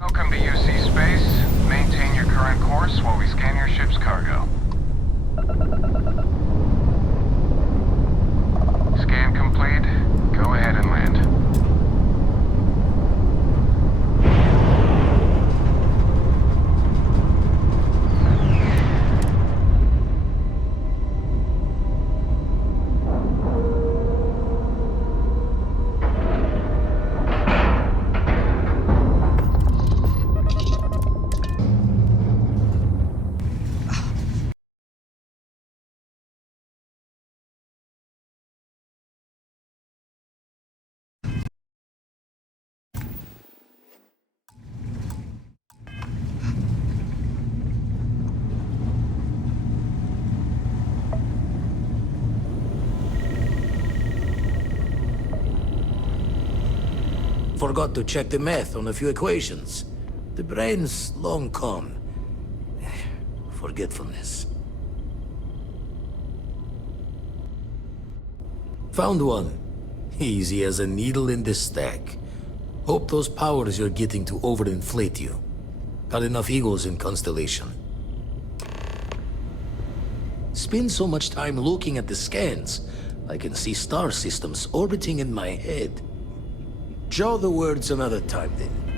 Welcome to UC Space. Maintain your current course while we scan your ship's cargo. Scan complete. Go ahead and land. Forgot to check the math on a few equations. The brain's long gone. Forgetfulness. Found one. Easy as a needle in the stack. Hope those powers you're getting to overinflate you. Got enough egos in Constellation. Spend so much time looking at the scans, I can see star systems orbiting in my head. Jaw the words another time, then.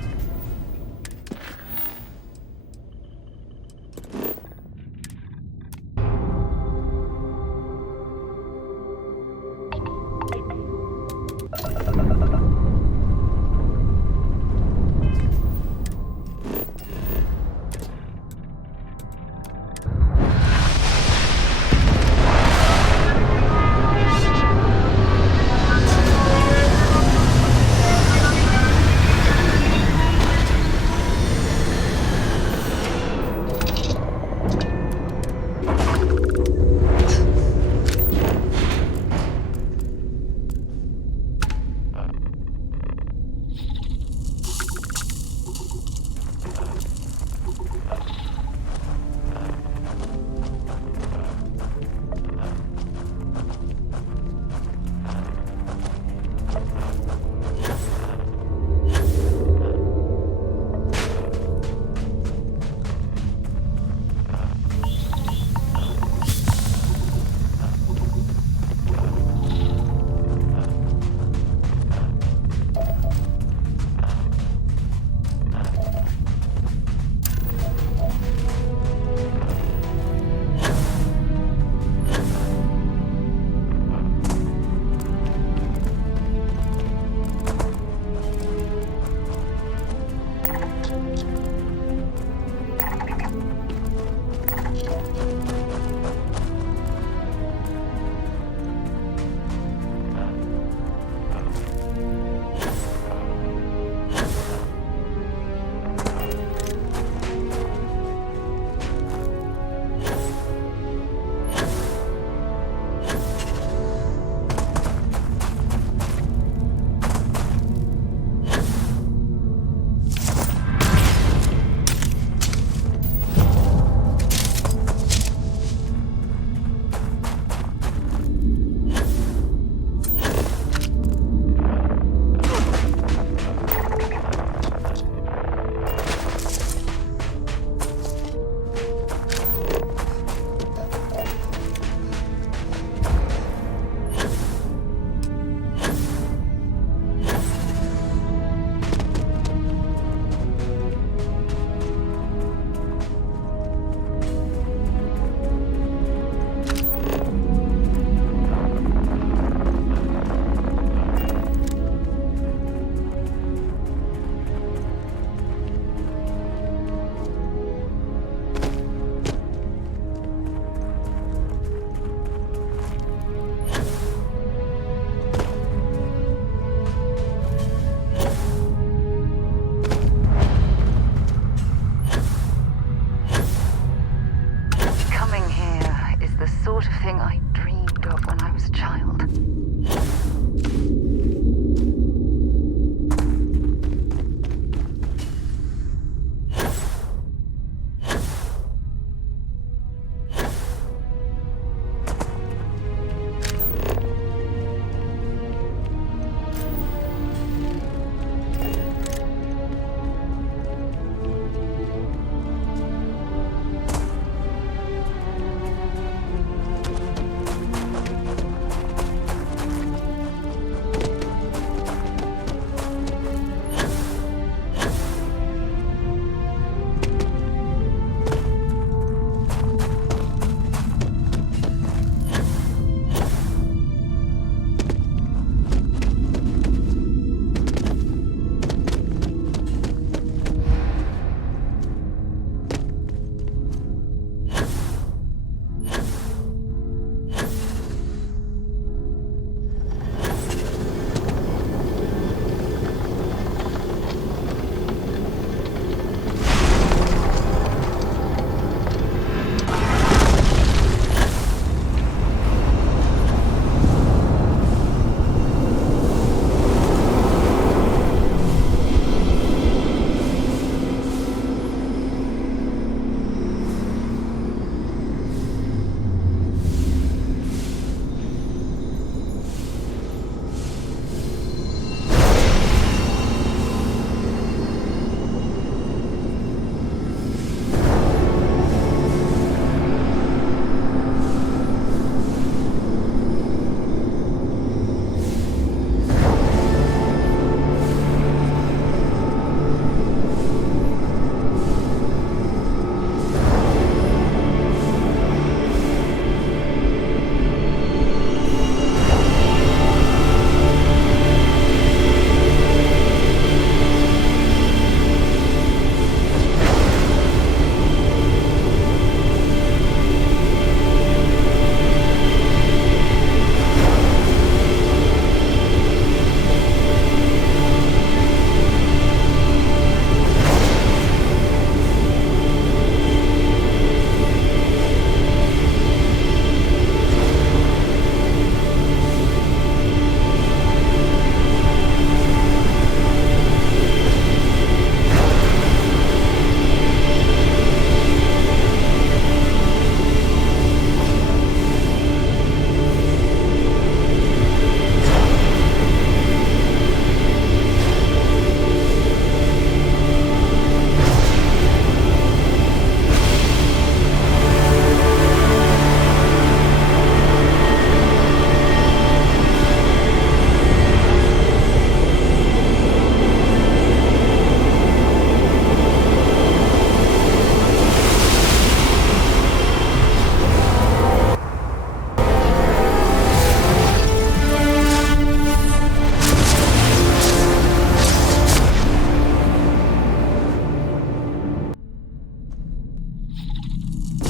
sort of thing I dreamed of when I was a child.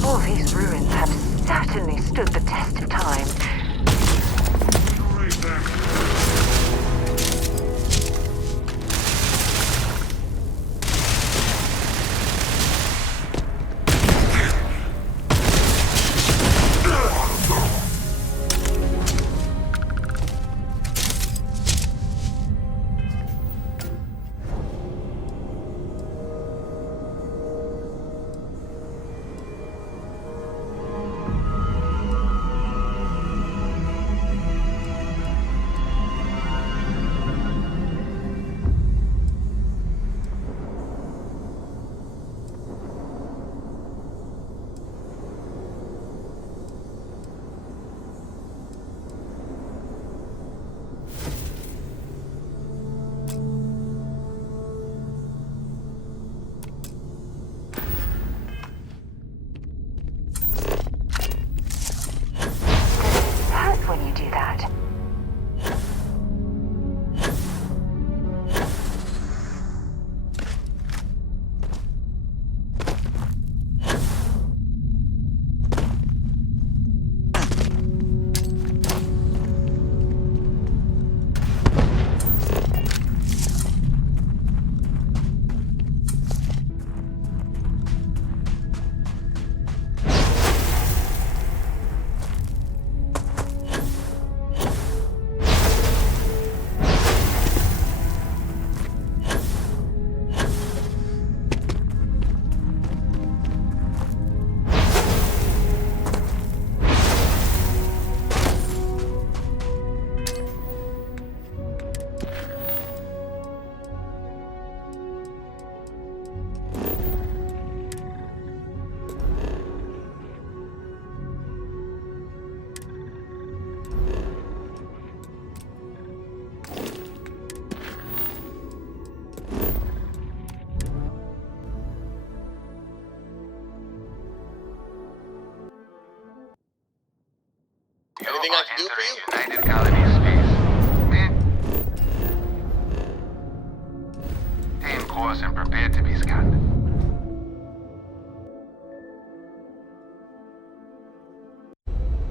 All these ruins have certainly stood the test of time. Anything I can do for you? United Colonies space. Maintain course and prepare to be scanned.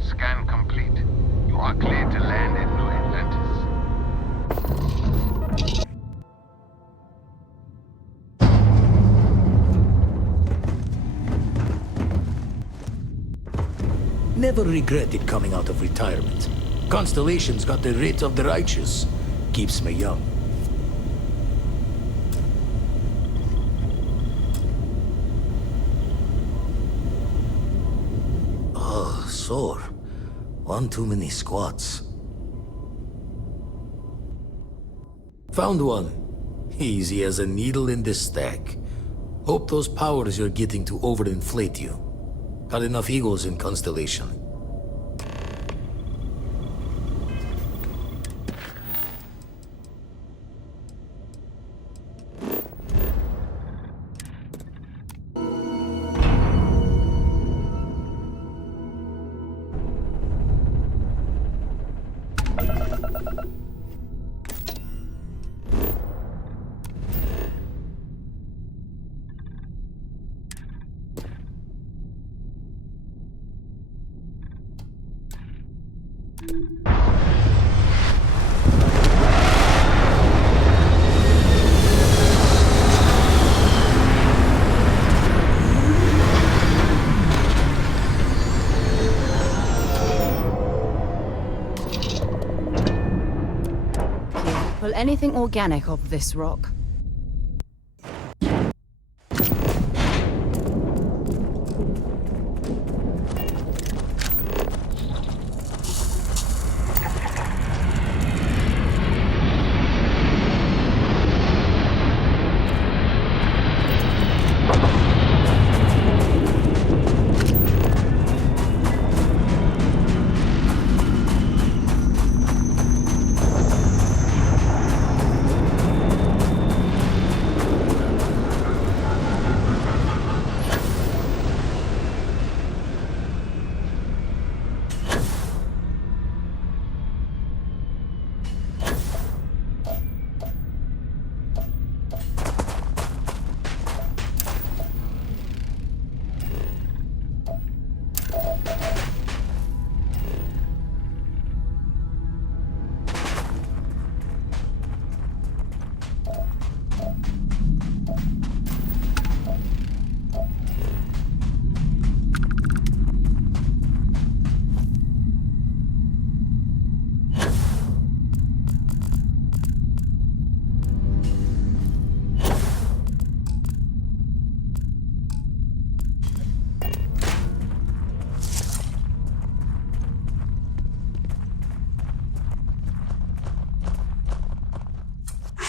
Scan complete. You are cleared to land at New Atlantis. Never regretted coming out of retirement. Constellation's got the writ of the righteous. Keeps me young. Oh, sore. One too many squats. Found one. Easy as a needle in the stack. Hope those powers you're getting to overinflate you. Got enough egos in Constellation. Pull anything organic off this rock.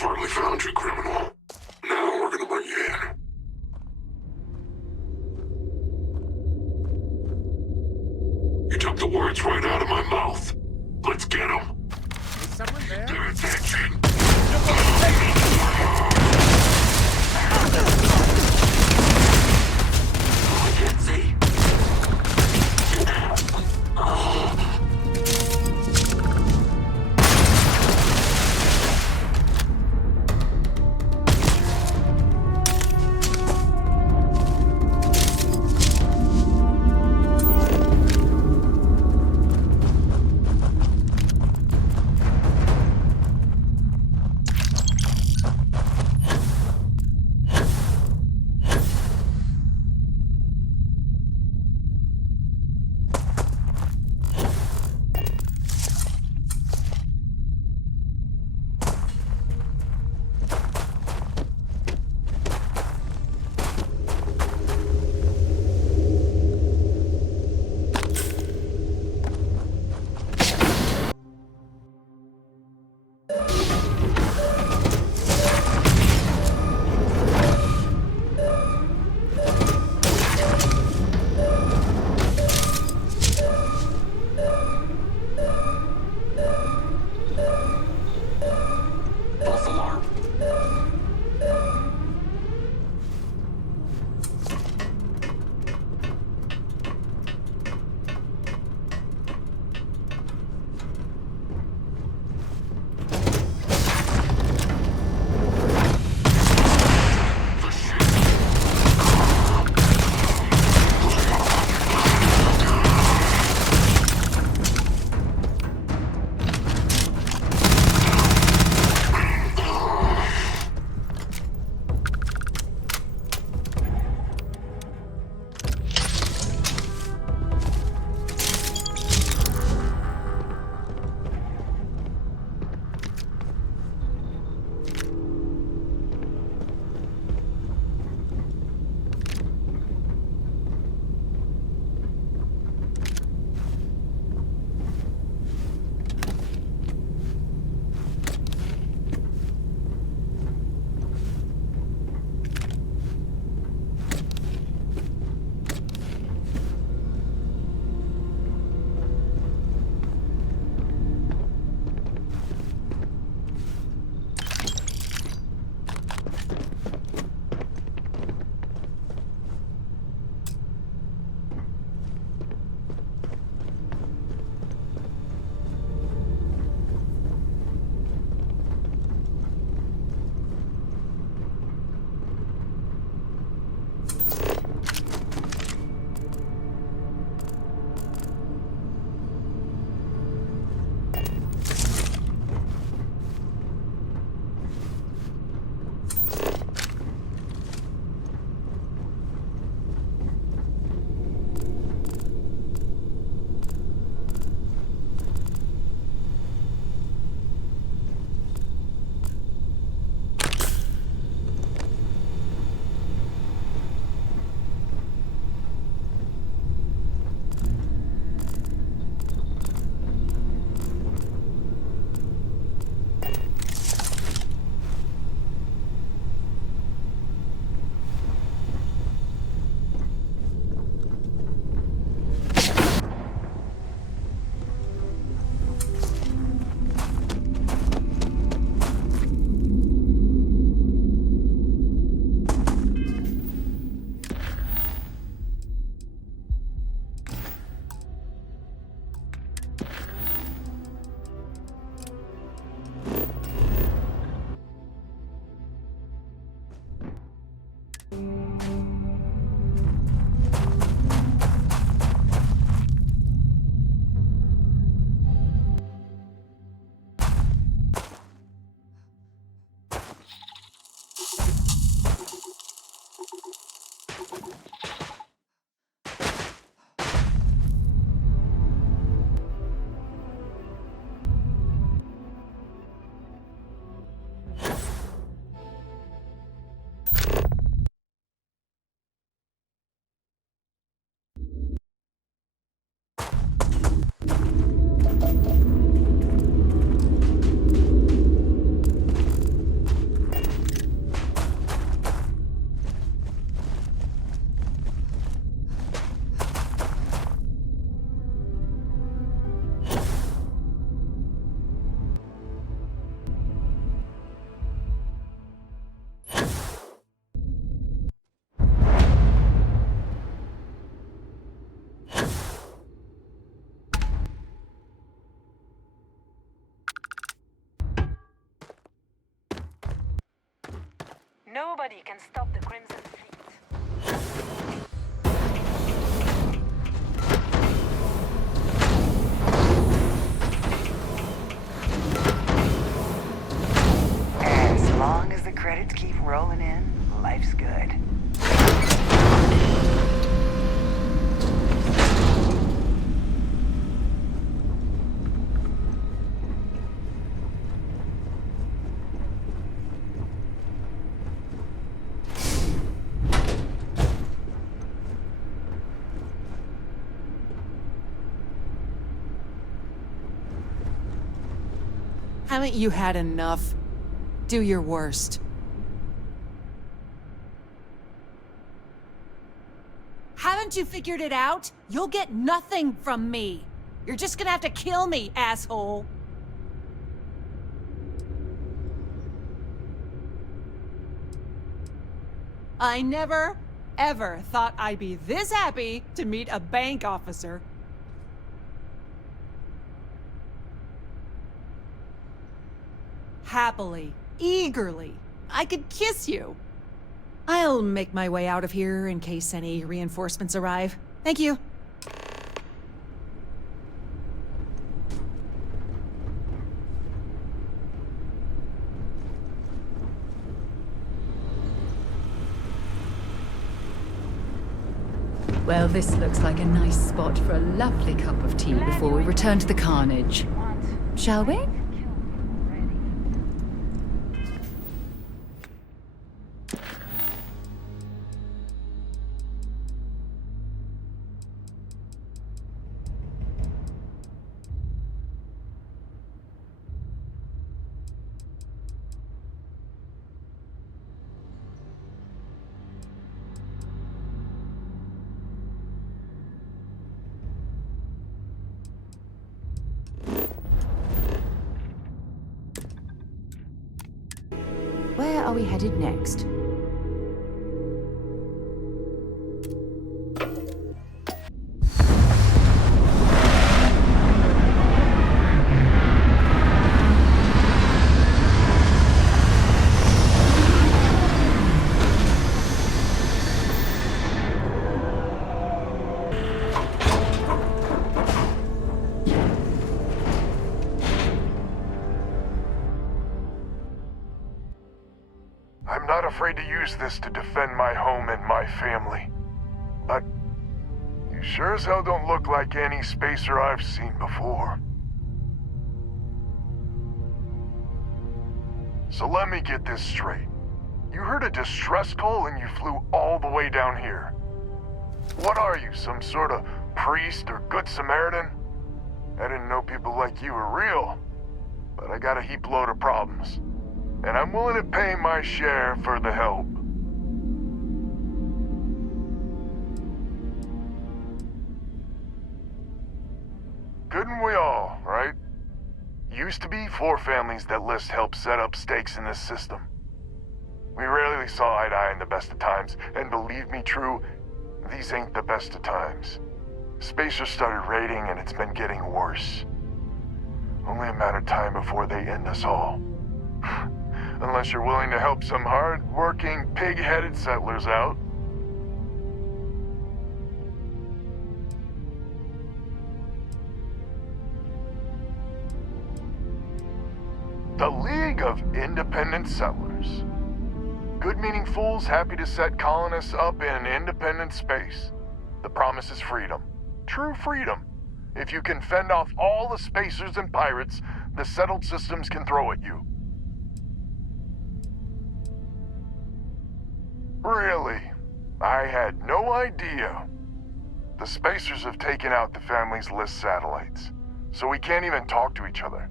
Finally found you, criminal. Now we're gonna bring you in. You took the words right out of my mouth. Let's get him. Is someone there? Their attention. I can't see. Nobody can stop the Crimson Fleet. As long as the credits keep rolling in, life's good. Haven't you had enough? Do your worst. Haven't you figured it out? You'll get nothing from me. You're just gonna have to kill me, asshole. I never, ever thought I'd be this happy to meet a bank officer. Happily, eagerly, I could kiss you. I'll make my way out of here in case any reinforcements arrive. Thank you. Well, this looks like a nice spot for a lovely cup of tea before we return to the carnage. Shall we? Where are we headed next? I'm not afraid to use this to defend my home and my family. But you sure as hell don't look like any spacer I've seen before. So let me get this straight. You heard a distress call and you flew all the way down here. What are you, some sort of priest or good Samaritan? I didn't know people like you were real, but I got a heap load of problems. And I'm willing to pay my share for the help. Couldn't we all, right? Used to be 4 families that list help set up stakes in this system. We rarely saw eye to eye in the best of times, and believe me true, these ain't the best of times. Spacers started raiding and it's been getting worse. Only a matter of time before they end us all. Unless you're willing to help some hard-working, pig-headed settlers out. The League of Independent Settlers. Good-meaning fools happy to set colonists up in independent space. The promise is freedom. True freedom. If you can fend off all the spacers and pirates the settled systems can throw at you. Really? I had no idea. The spacers have taken out the family's list satellites, so we can't even talk to each other.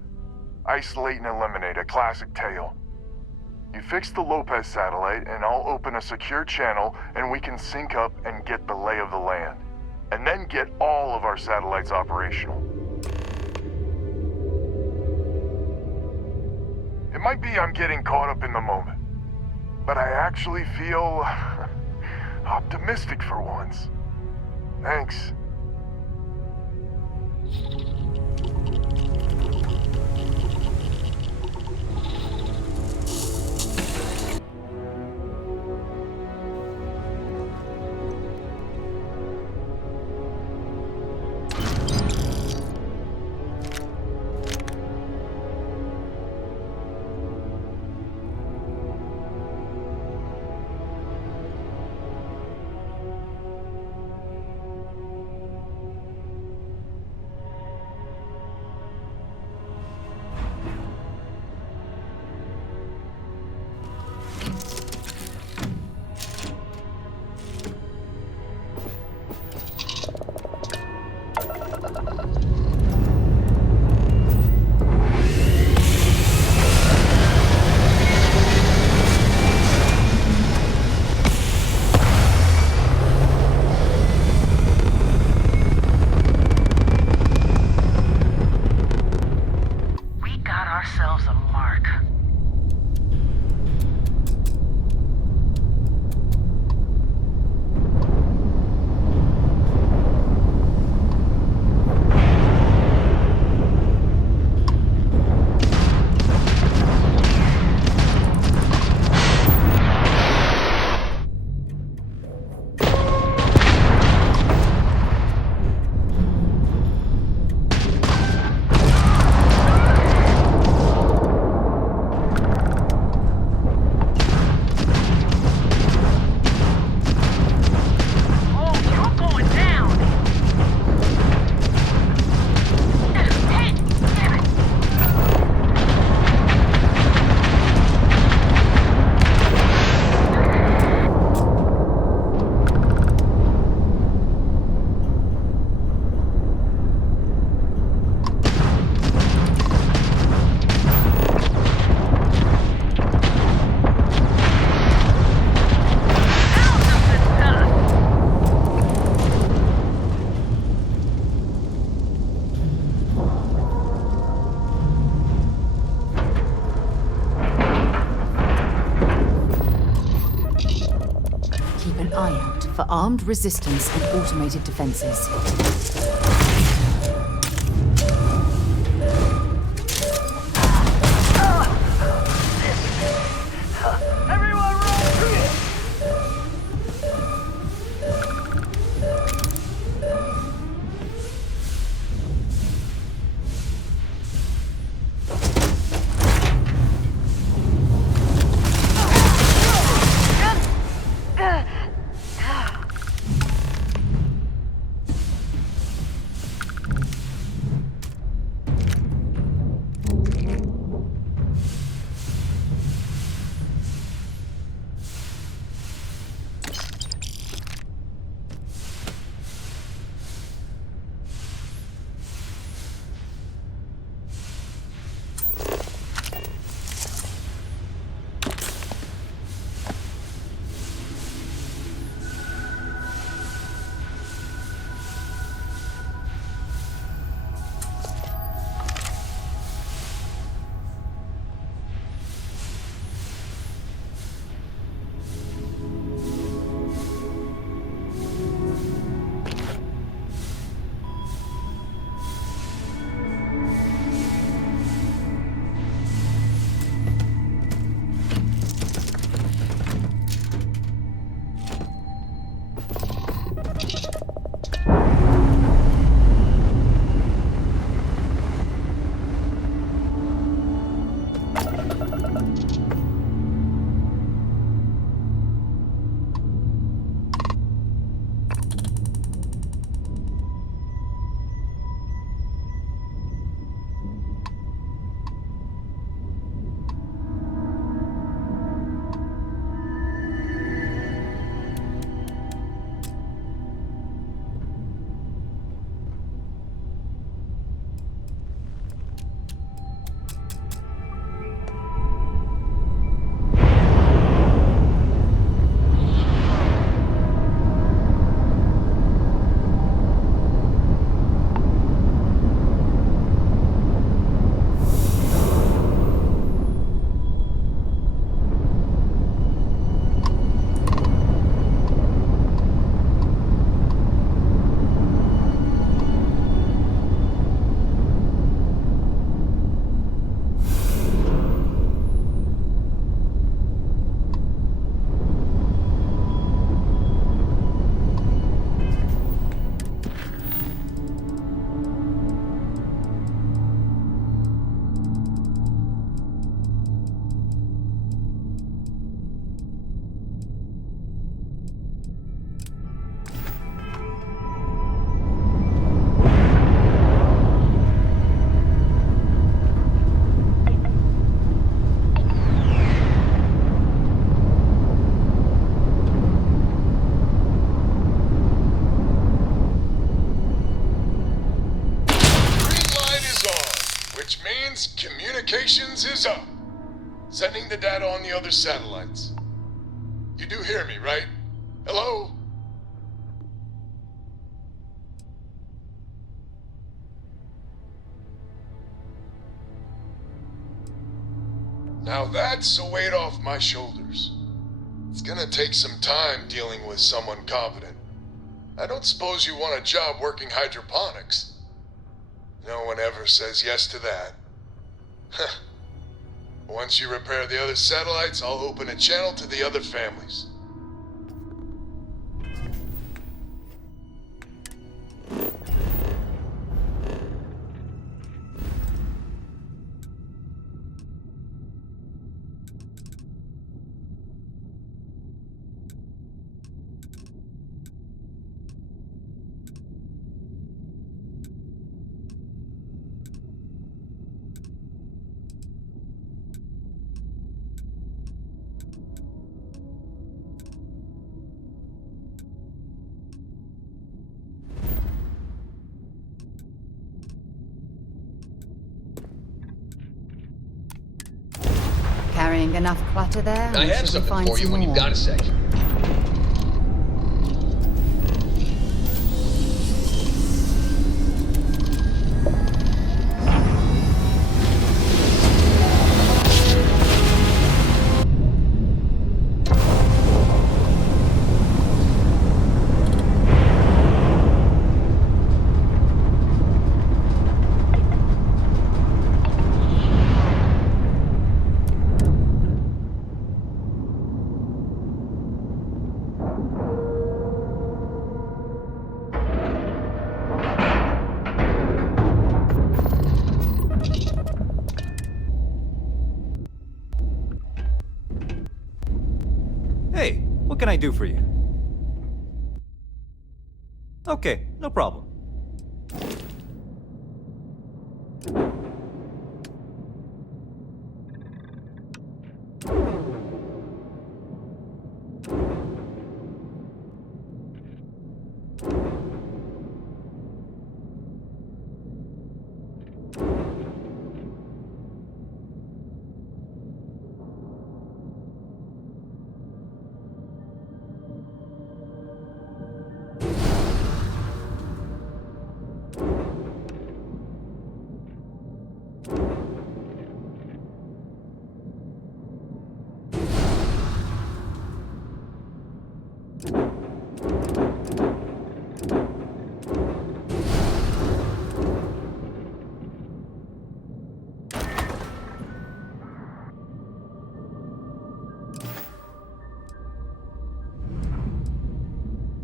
Isolate and eliminate, a classic tale. You fix the Lopez satellite and I'll open a secure channel and we can sync up and get the lay of the land. And then get all of our satellites operational. It might be I'm getting caught up in the moment, but I actually feel optimistic for once. Thanks. armed resistance and automated defenses. Everyone run! Communications is up. Sending the data on the other satellites. You do hear me, right? Hello? Now that's a weight off my shoulders. It's gonna take some time dealing with someone competent. I don't suppose you want a job working hydroponics. No one ever says yes to that. Once you repair the other satellites, I'll open a channel to the other families. Carrying enough clutter there? I have something for you when you've got a sec. can I do for you? Okay, no problem.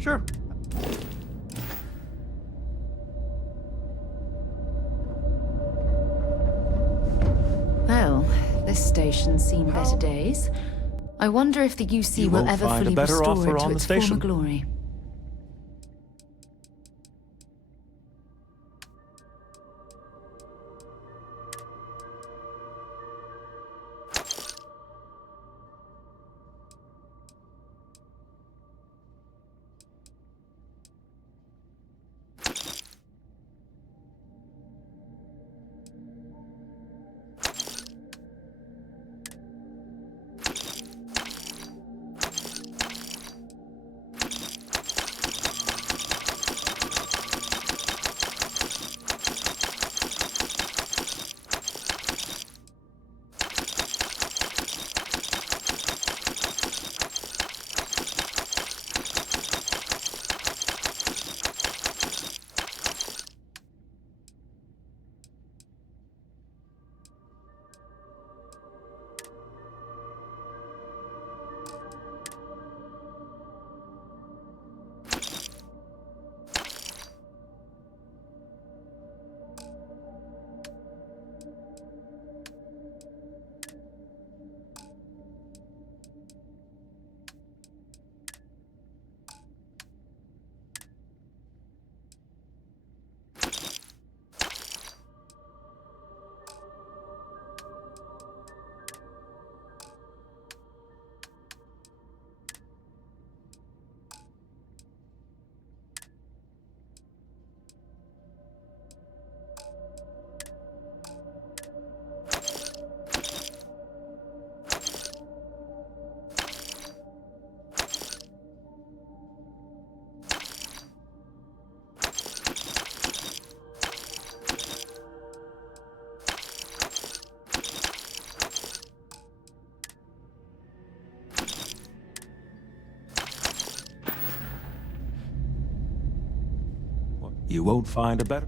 Sure. Well, this station's seen better days. I wonder if the UC You will won't ever find a fully better restore offer it to on the its former station. glory. You won't find a better.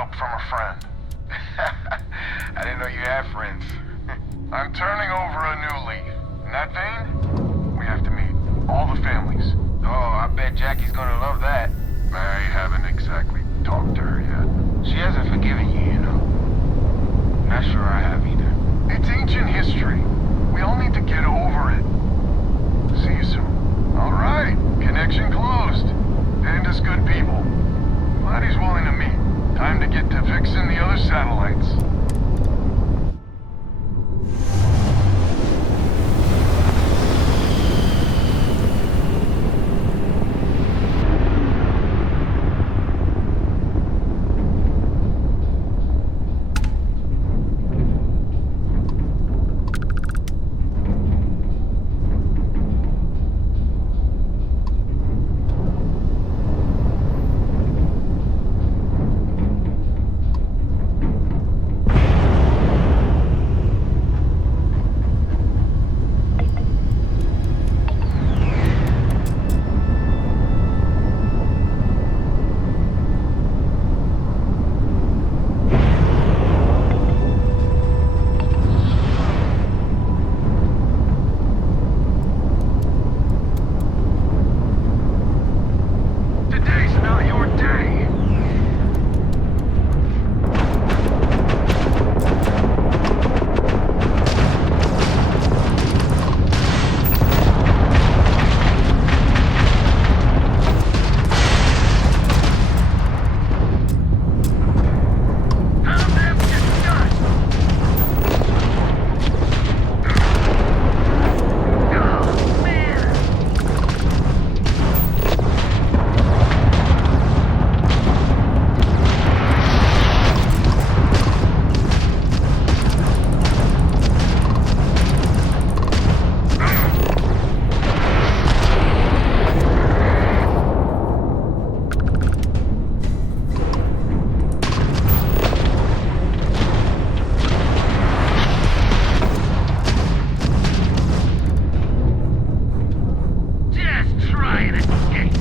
help from a friend. I didn't know you had friends. I'm turning over a new leaf. In that vein, we have to meet all the families. Oh, I bet Jackie's gonna love that. I haven't exactly talked to her yet. She hasn't forgiven you, you know. Not sure I have either. It's ancient history. We all need to get over it. See you soon. All right, connection closed. Panda's good people. Glad he's willing to meet. Time to get to fixing the other satellites. Today's not your day. How them get done? Oh, man. Just try and escape.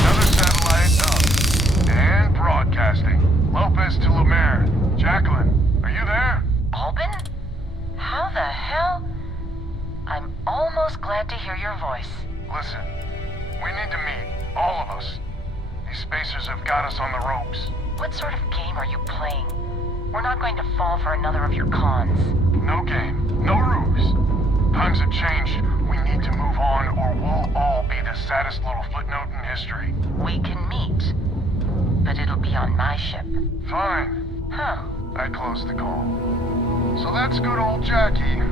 Another satellite up. And broadcasting. Lopez to Lemaire. Jacqueline, are you there? Albin? How the hell? I'm almost glad to hear your voice. Listen, we need to meet. All of us. These spacers have got us on the ropes. What sort of game are you playing? We're not going to fall for another of your cons. No game. No ruse. Times have changed. We need to move on or we'll all be the saddest little footnote in history. We can meet, but it'll be on my ship. Fine. Huh. I closed the call. So that's good old Jackie.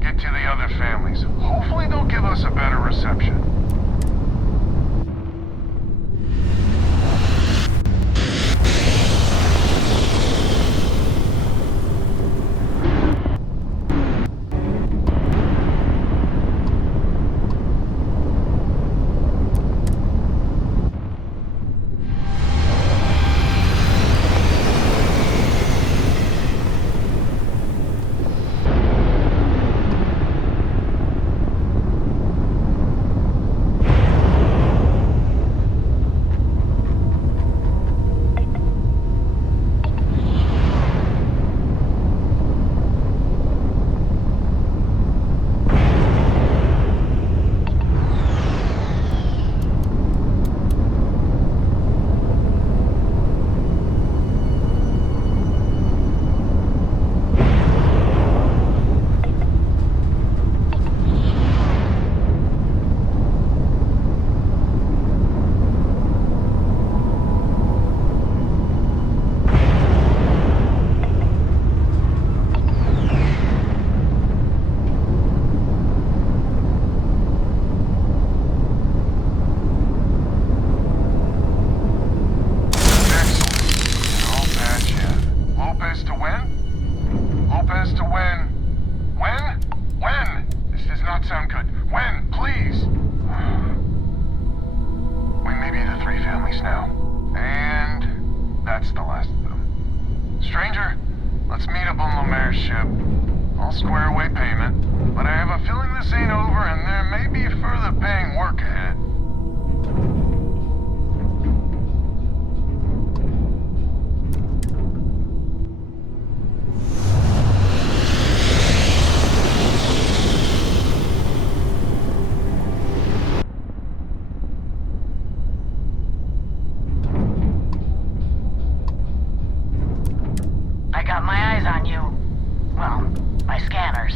Get to the other families. Hopefully they'll give us a better reception. against the last of them. Stranger, let's meet up on Lemaire's ship. I'll square away payment, but I have a feeling this ain't over and there may be further paying work ahead. I got my eyes on you. Well, my scanners.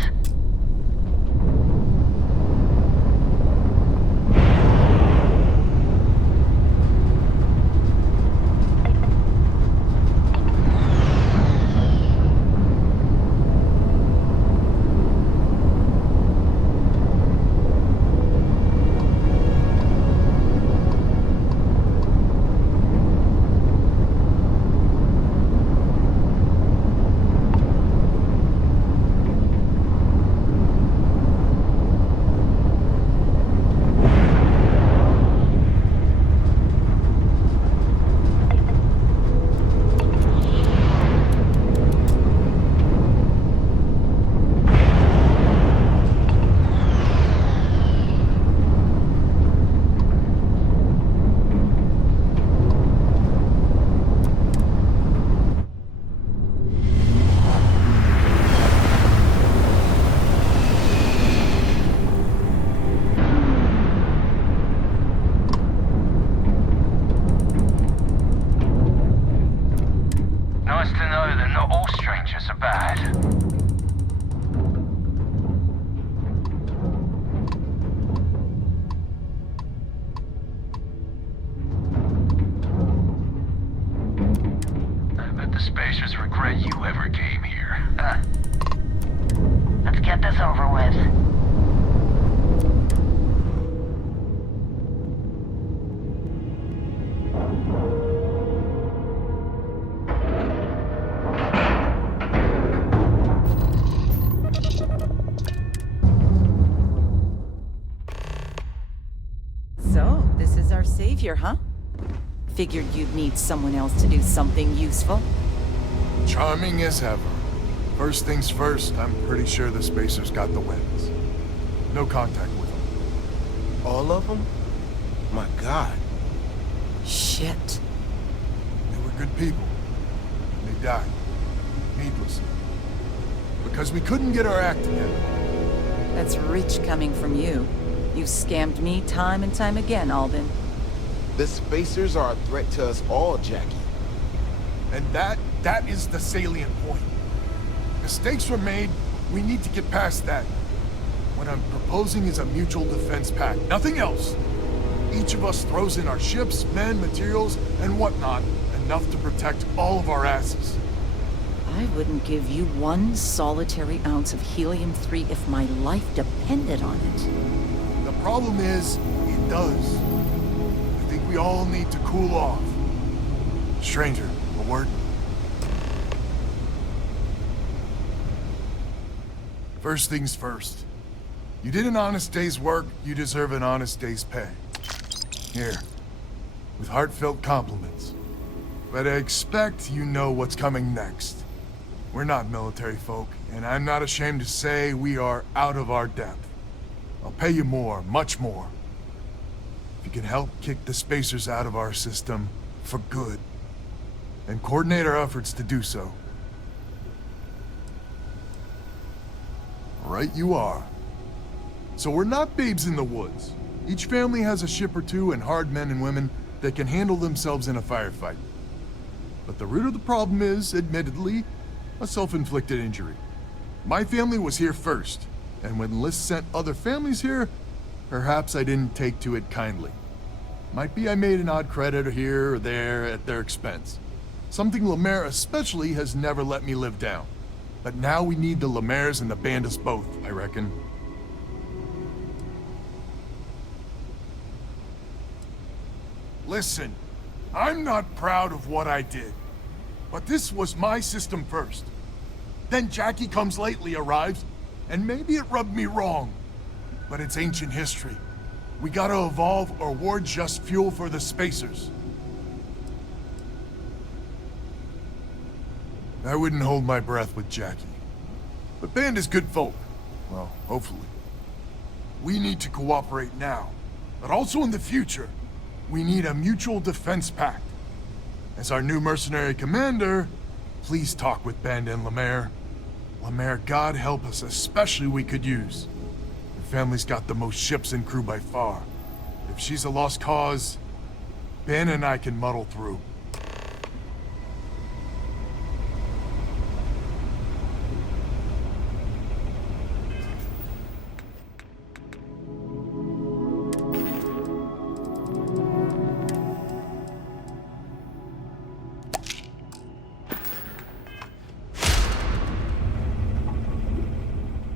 Nice to know that not all strangers are bad. I bet the spacers regret you ever came here. Let's get this over with. So, this is our savior, huh? Figured you'd need someone else to do something useful. Charming as ever. First things first, I'm pretty sure the Spacers got the weapons. No contact with them. All of them? My God. Shit. They were good people. They died. Needlessly. Because we couldn't get our act together. That's rich coming from you. You've scammed me time and time again, Alden. The Spacers are a threat to us all, Jackie. And that is the salient point. Mistakes were made, we need to get past that. What I'm proposing is a mutual defense pact, nothing else. Each of us throws in our ships, men, materials, and whatnot, enough to protect all of our asses. I wouldn't give you one solitary ounce of helium-3 if my life depended on it. The problem is, it does. I think we all need to cool off. Stranger, a word? First things first. You did an honest day's work, you deserve an honest day's pay. Here, with heartfelt compliments. But I expect you know what's coming next. We're not military folk, and I'm not ashamed to say we are out of our depth. I'll pay you more, much more. If you can help kick the Spacers out of our system for good, and coordinate our efforts to do so. Right you are. So we're not babes in the woods. Each family has a ship or two and hard men and women that can handle themselves in a firefight. But the root of the problem is, admittedly, a self-inflicted injury. My family was here first, and when Liz sent other families here, perhaps I didn't take to it kindly. Might be I made an odd credit here or there at their expense. Something Lemaire especially has never let me live down. But now we need the Lemaires and the Bandits both, I reckon. Listen, I'm not proud of what I did. But this was my system first. Then Jackie Comes Lately arrives, and maybe it rubbed me wrong. But it's ancient history. We gotta evolve or war just fuel for the Spacers. I wouldn't hold my breath with Jackie. But Band is good folk. Well, hopefully. We need to cooperate now, but also in the future. We need a mutual defense pact. As our new mercenary commander, please talk with Band and Lemaire. Lemaire, God help us, especially we could use. Her family's got the most ships and crew by far. If she's a lost cause, Ben and I can muddle through.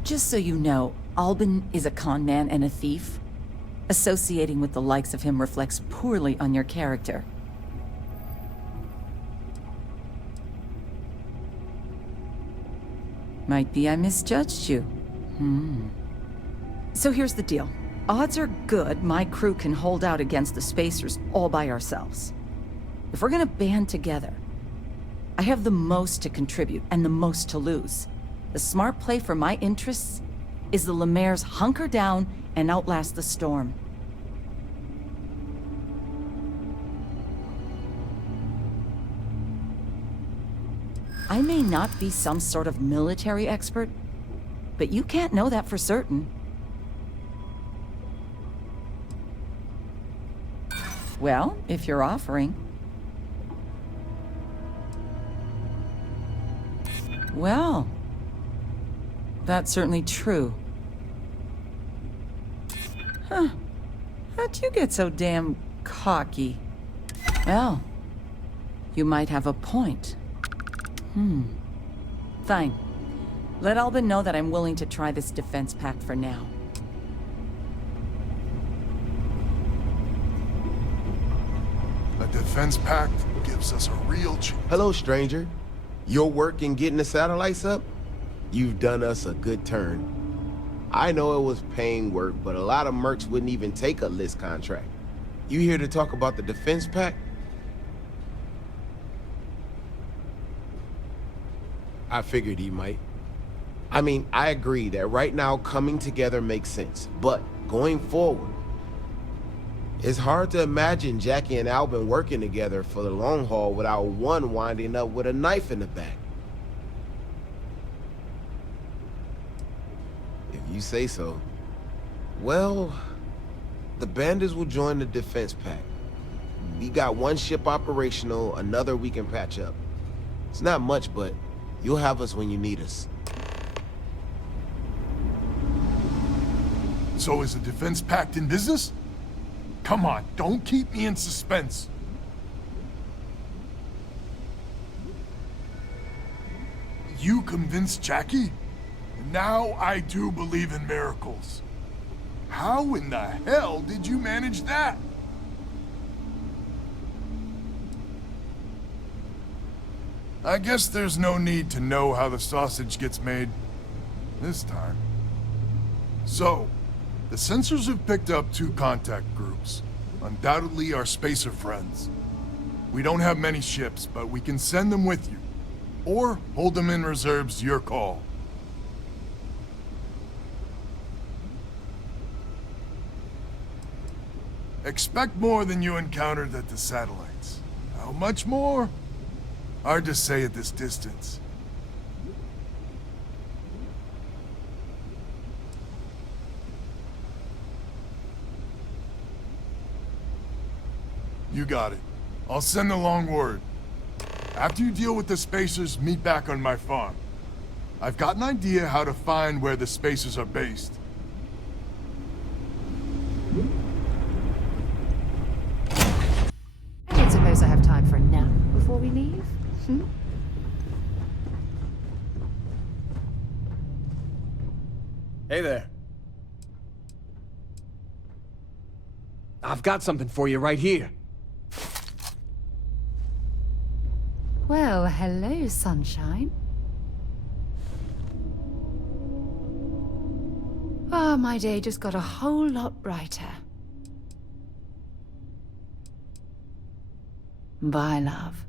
Just so you know, Albin is a con man and a thief. Associating with the likes of him reflects poorly on your character. Might be I misjudged you. So here's the deal. Odds are good my crew can hold out against the Spacers all by ourselves. If we're gonna band together, I have the most to contribute and the most to lose. The smart play for my interests is the Lemaire's hunker down and outlast the storm. I may not be some sort of military expert, but you can't know that for certain. Well, if you're offering. Well, that's certainly true. Huh. How'd you get so damn cocky? Well, you might have a point. Fine. Let Albin know that I'm willing to try this defense pact for now. A defense pact gives us a real chance. Hello, stranger. Your work in getting the satellites up? You've done us a good turn. I know it was paying work, but a lot of mercs wouldn't even take a list contract. You here to talk about the defense pact? I figured he might. I mean, I agree that right now coming together makes sense, but going forward, it's hard to imagine Jackie and Albin working together for the long haul without one winding up with a knife in the back. If you say so. Well, the bandits will join the defense pact. We got one ship operational, another we can patch up. It's not much, but you'll have us when you need us. So is the defense pact in business? Come on, don't keep me in suspense. You convinced Jackie? Now I do believe in miracles. How in the hell did you manage that? I guess there's no need to know how the sausage gets made this time. So, the sensors have picked up 2 contact groups. Undoubtedly our spacer friends. We don't have many ships, but we can send them with you. Or hold them in reserves, your call. Expect more than you encountered at the satellites. How much more? Hard to say at this distance. You got it. I'll send along word. After you deal with the Spacers, meet back on my farm. I've got an idea how to find where the Spacers are based. I don't suppose I have time for a nap before we leave? Hey there. I've got something for you right here. Well, hello, sunshine. Ah, my day just got a whole lot brighter. Bye, love.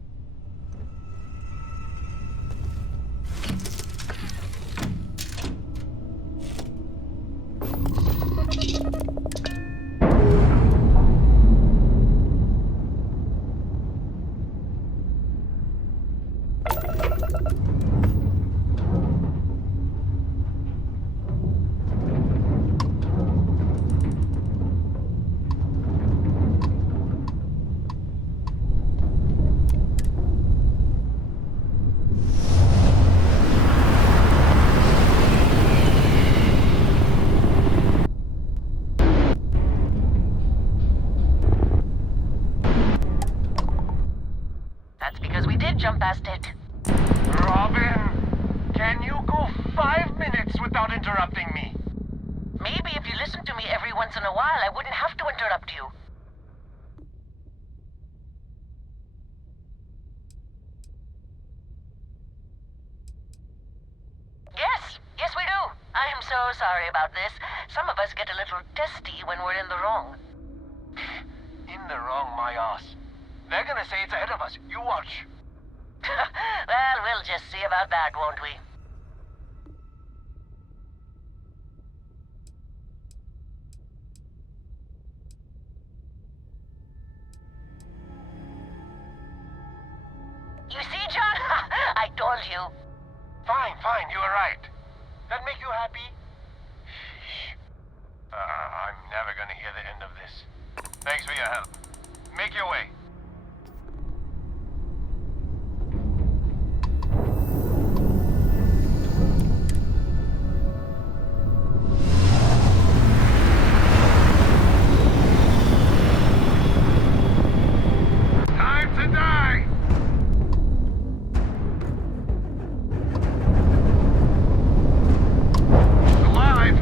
That's because we did jump past it. Robin, can you go 5 minutes without interrupting me? Maybe if you listened to me every once in a while, I wouldn't have to interrupt you. Yes, we do. I am so sorry about this. Some of us get a little testy when we're in the wrong. In the wrong, my ass. They're gonna say it's ahead of us. You watch. Well, we'll just see about that, won't we? You see, John? I told you. Fine, you were right. That make you happy? I'm never gonna hear the end of this. Thanks for your help. Make your way. Time to die! Alive!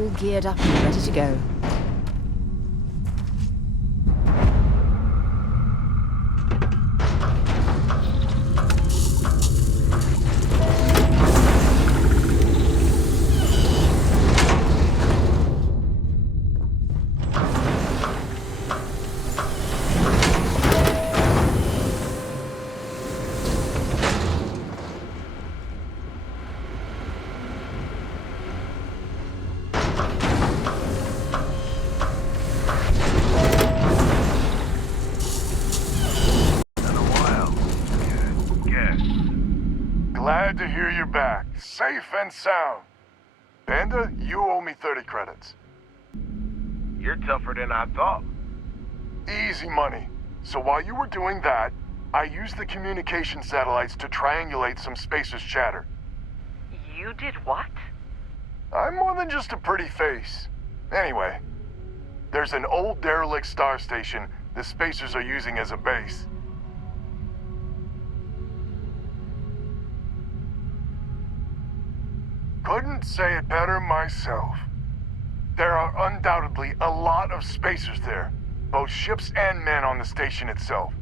all geared up and ready to go. Glad to hear you're back, safe and sound. Panda, you owe me 30 credits. You're tougher than I thought. Easy money. So while you were doing that, I used the communication satellites to triangulate some Spacers chatter. You did what? I'm more than just a pretty face. Anyway, there's an old derelict star station the Spacers are using as a base. Couldn't say it better myself. There are undoubtedly a lot of Spacers there, both ships and men on the station itself.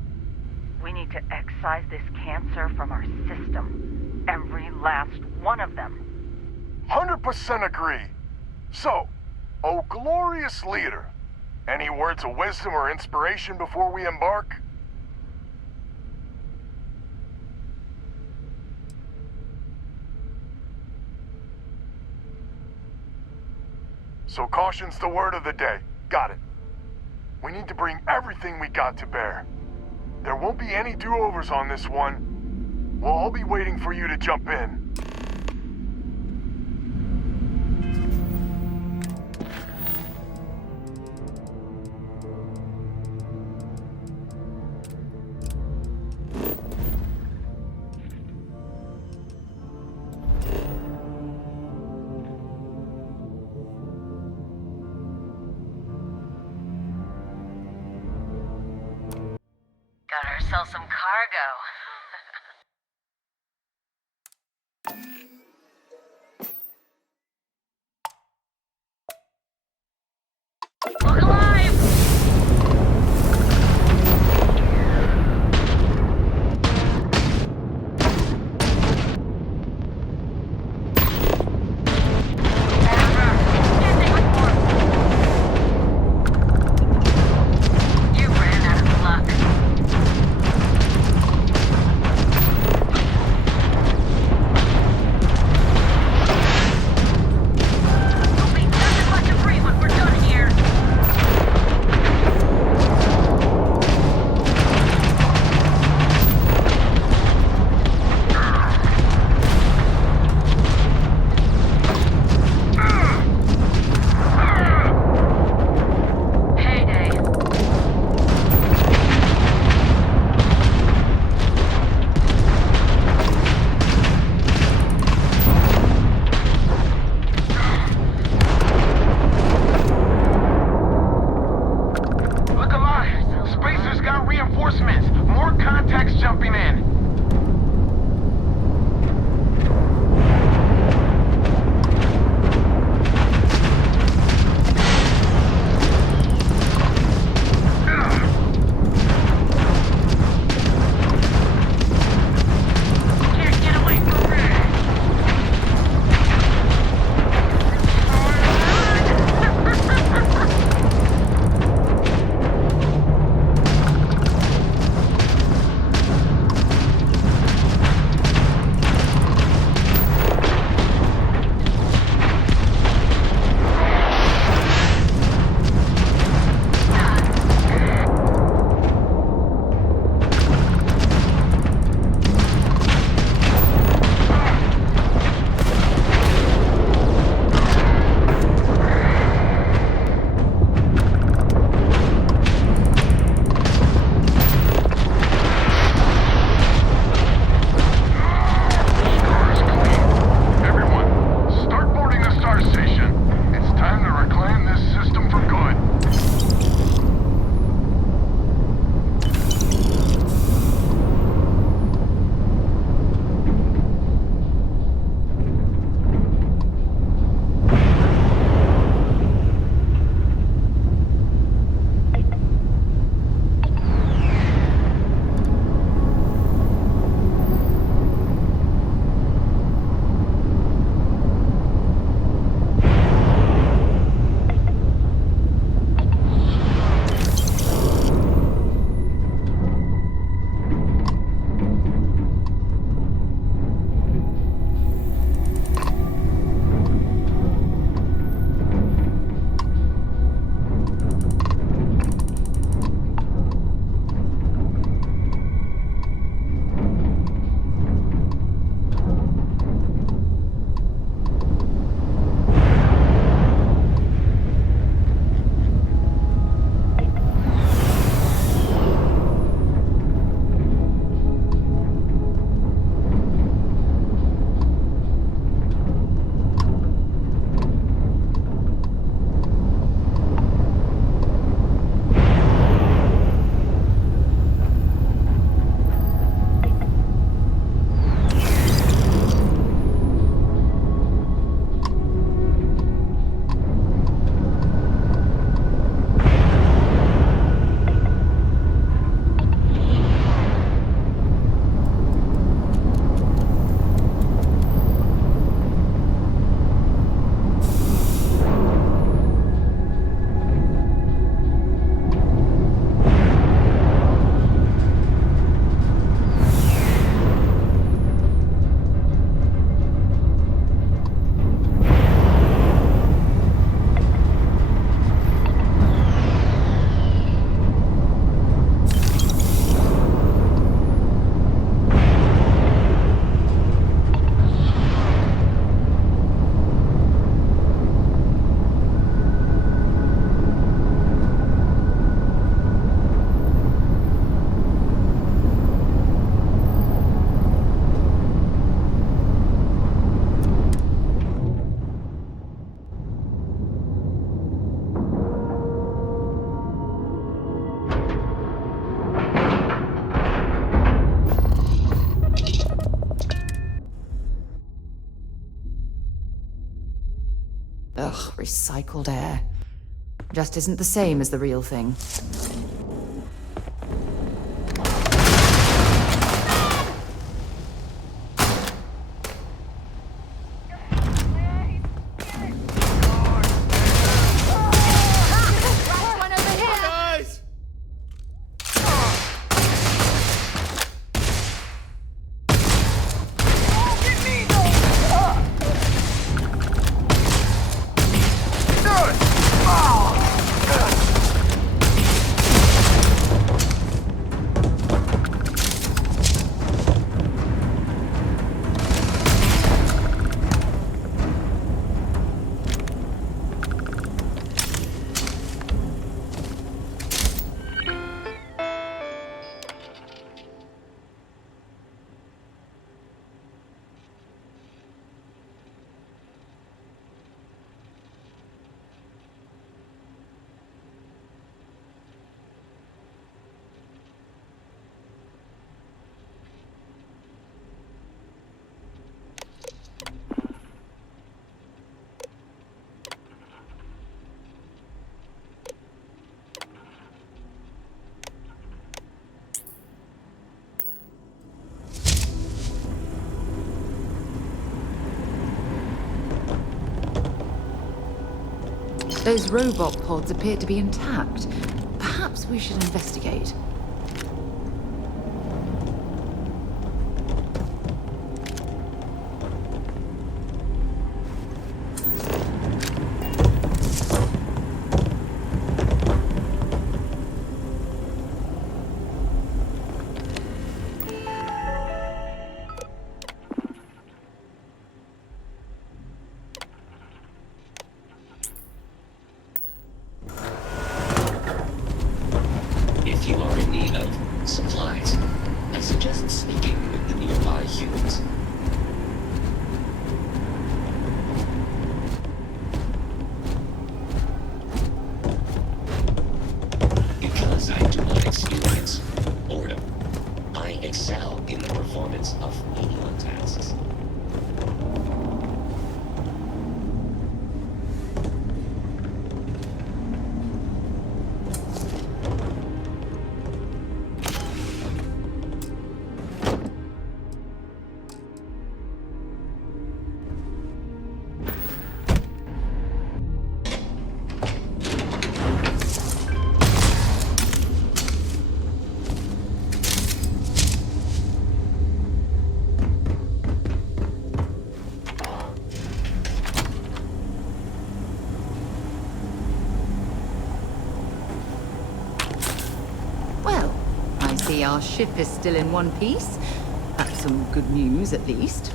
We need to excise this cancer from our system. Every last one of them. 100% agree. So, oh glorious leader, any words of wisdom or inspiration before we embark? So caution's the word of the day. Got it. We need to bring everything we got to bear. There won't be any do-overs on this one. We'll all be waiting for you to jump in. Got ourselves some cargo. Look alive! You ran out of luck. Ugh, recycled air. Just isn't the same as the real thing. Those robot pods appear to be intact. Perhaps we should investigate. If you are in need of supplies, I suggest speaking with the nearby humans. Because I do not experience boredom, I excel in the performance of menial tasks. Well, I see our ship is still in one piece. That's some good news, at least.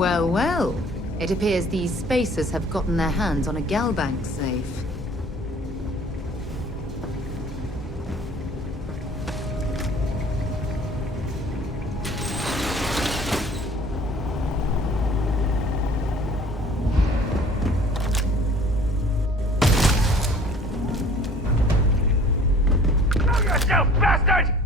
Well, well. It appears these spacers have gotten their hands on a Galbank safe. You bastard!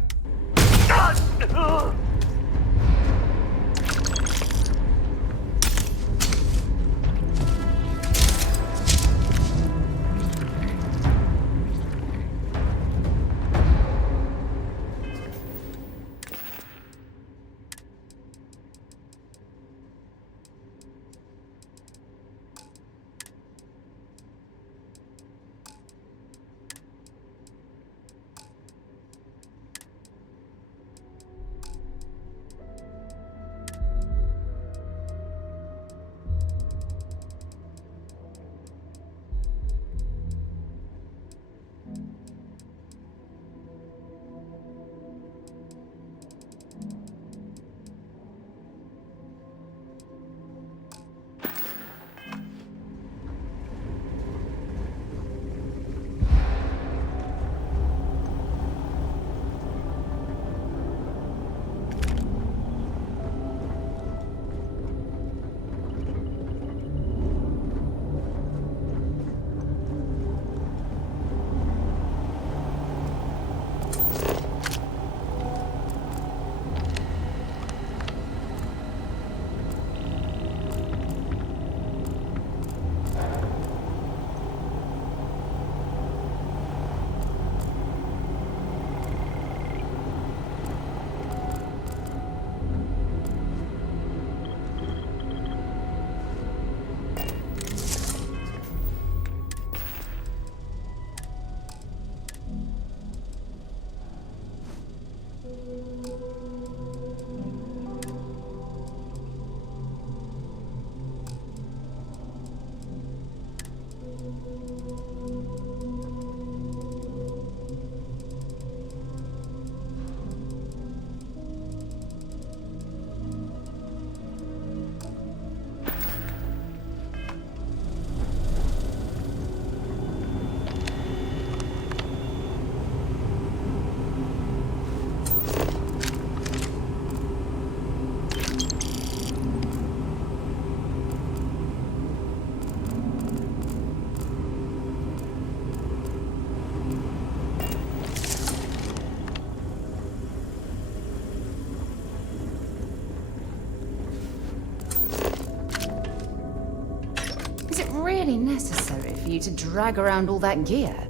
Is it really necessary for you to drag around all that gear?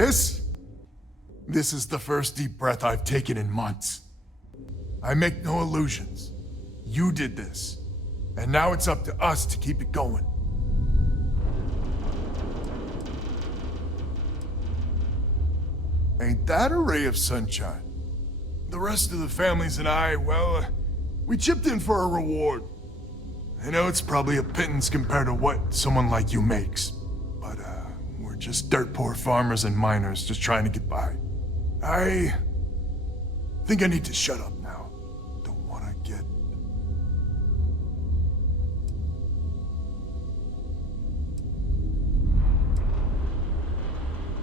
This is the first deep breath I've taken in months. I make no illusions. You did this. And now it's up to us to keep it going. Ain't that a ray of sunshine? The rest of the families and I, well, we chipped in for a reward. I know it's probably a pittance compared to what someone like you makes, but we're just dirt poor farmers and miners just trying to get by. I think I need to shut up now. Don't want to get...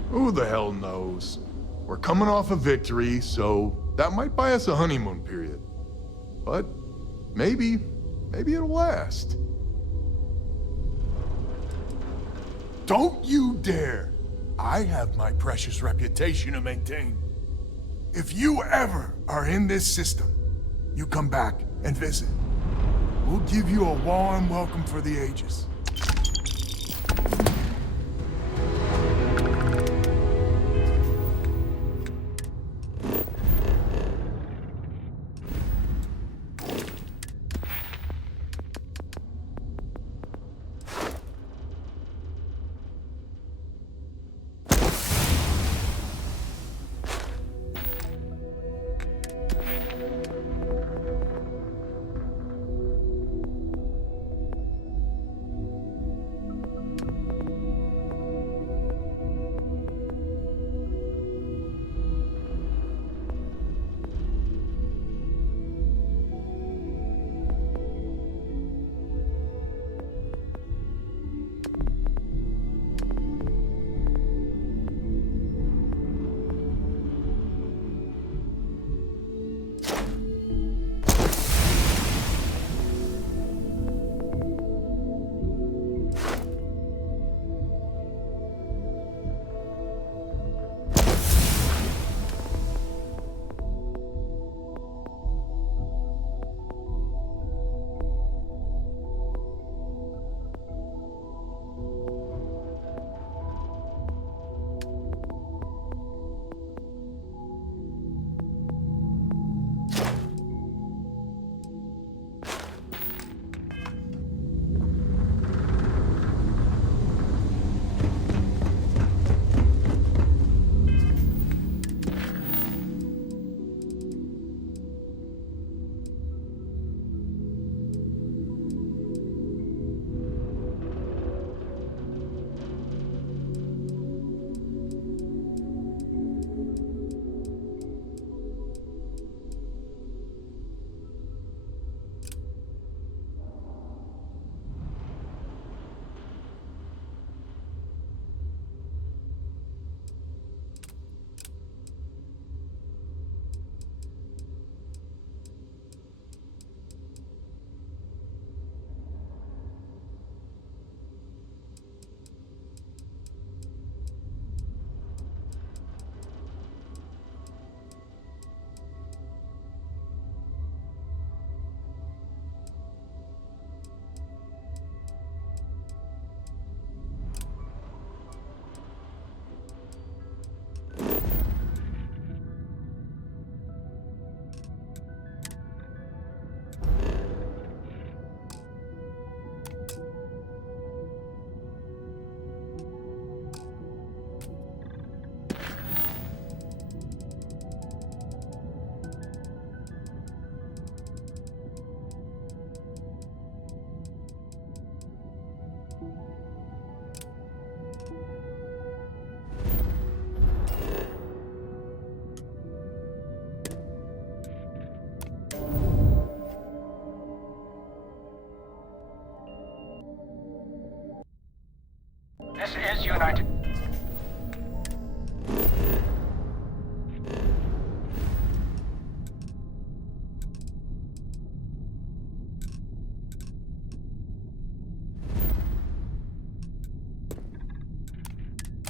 Who the hell knows? We're coming off a victory, so that might buy us a honeymoon period. But maybe it'll last. Don't you dare! I have my precious reputation to maintain. If you ever are in this system, you come back and visit. We'll give you a warm welcome for the ages. This is United.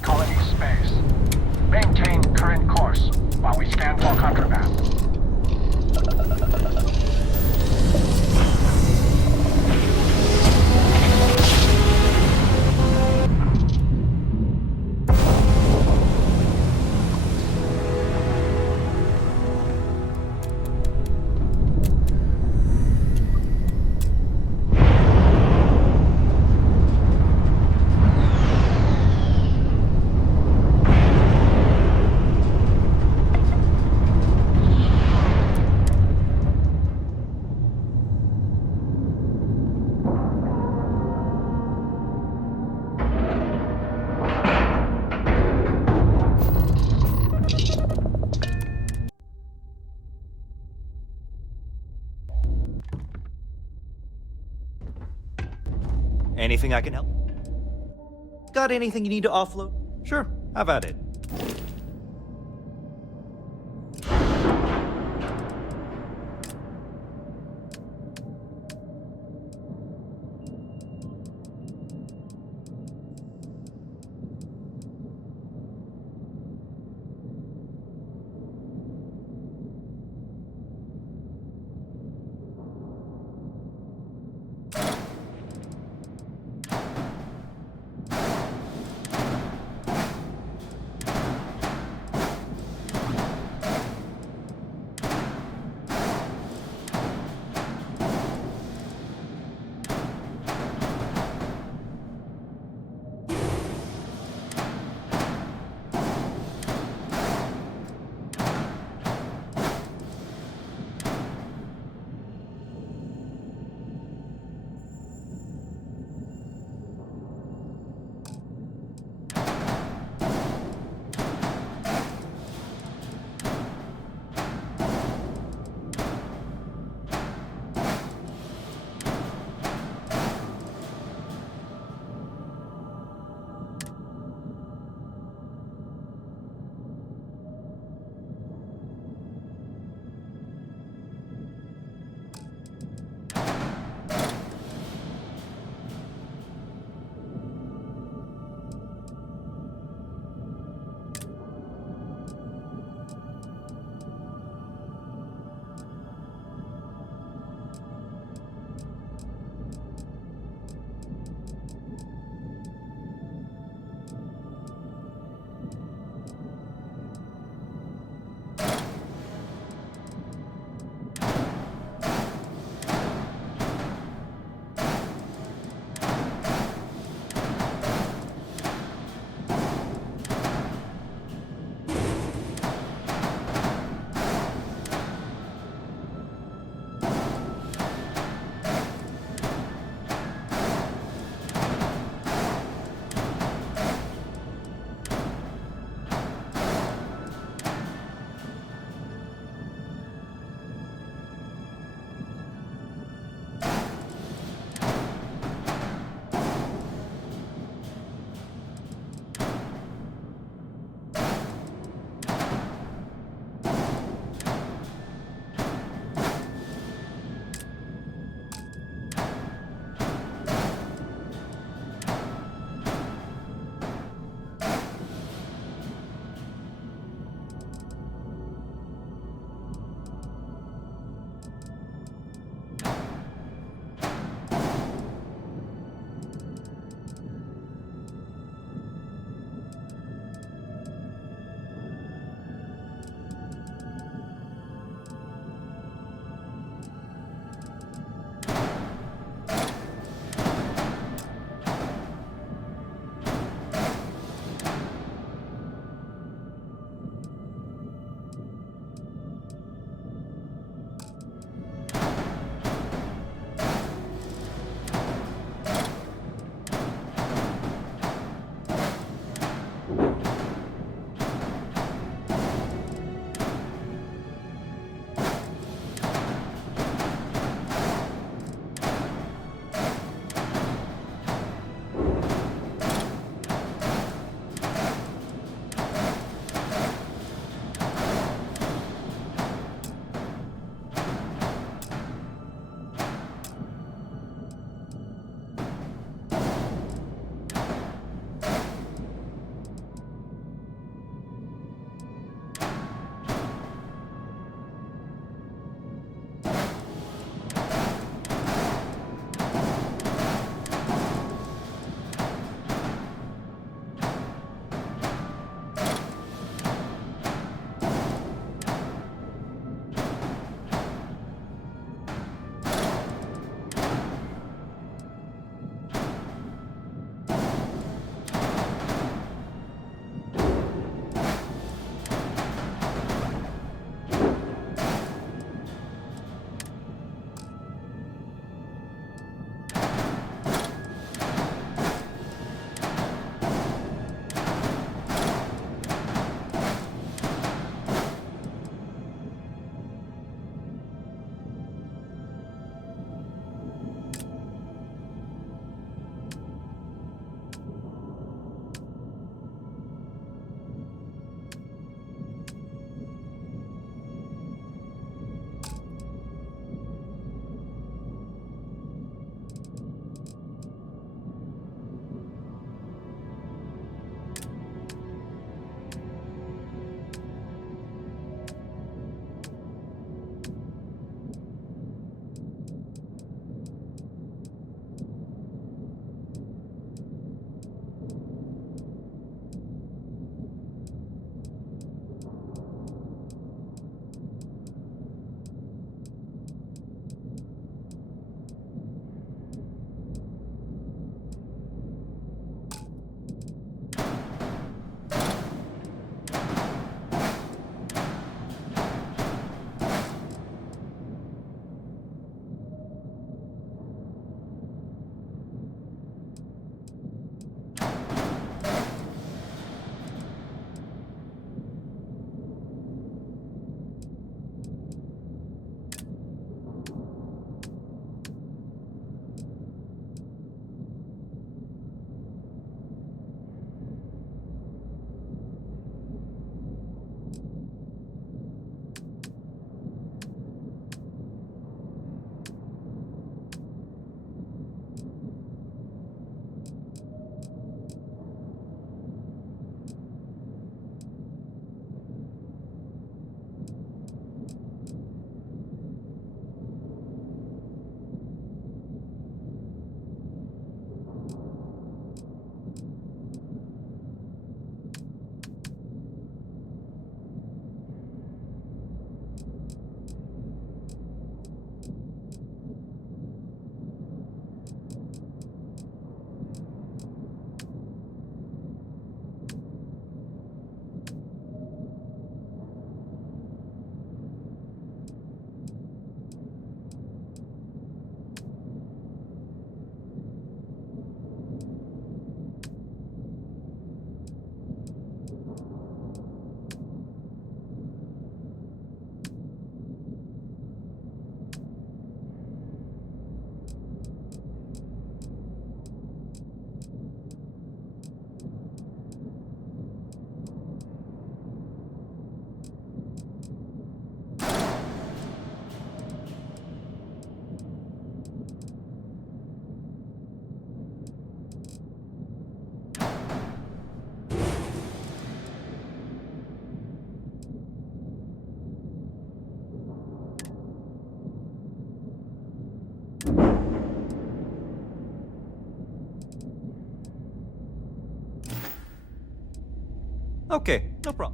Colony space. Maintain current course while we scan for contraband. Anything I can help? Got anything you need to offload? Sure, have at it. Okay, no problem.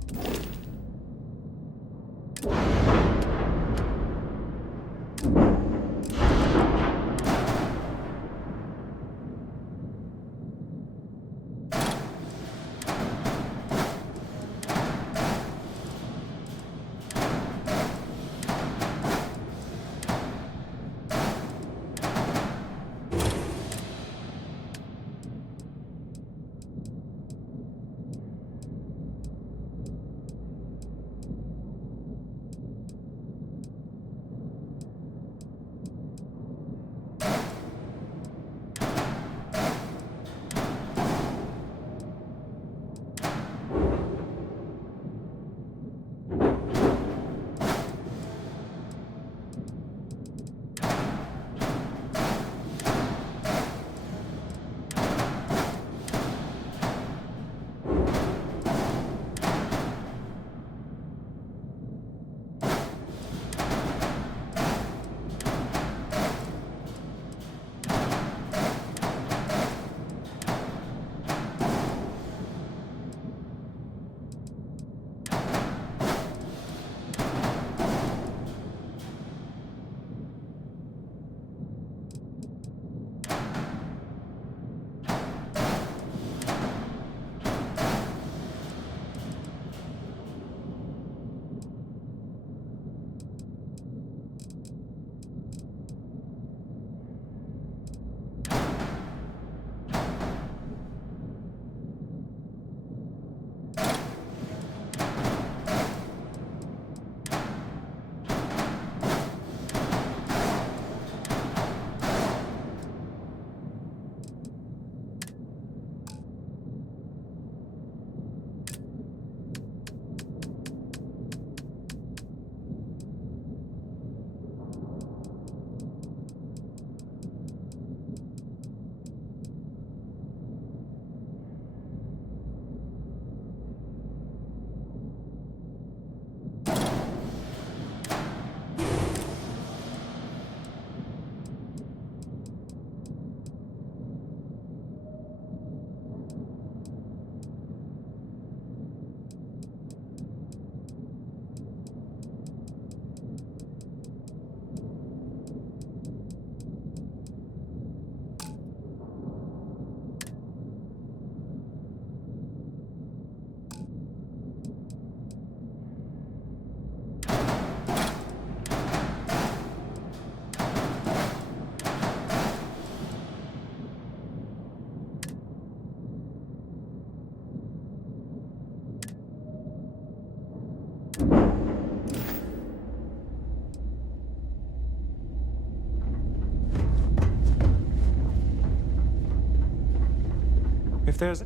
If there's...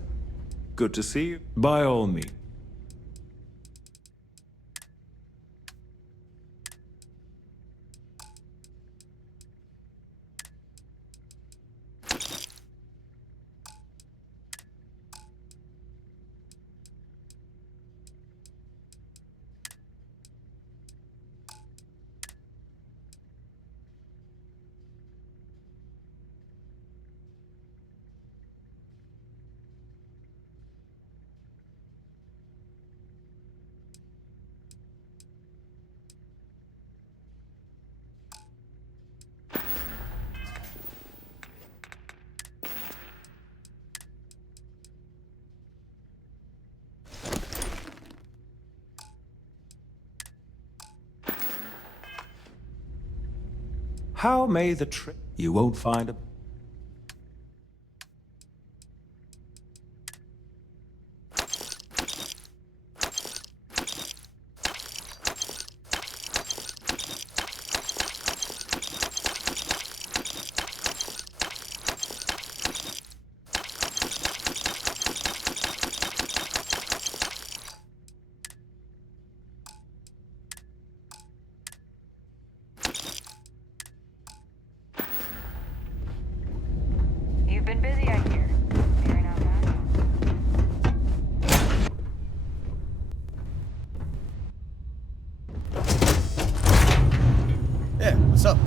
Good to see you. By all means. How may the trip... You won't find a... You've been busy, I hear. Clearing out that. Yeah, what's up?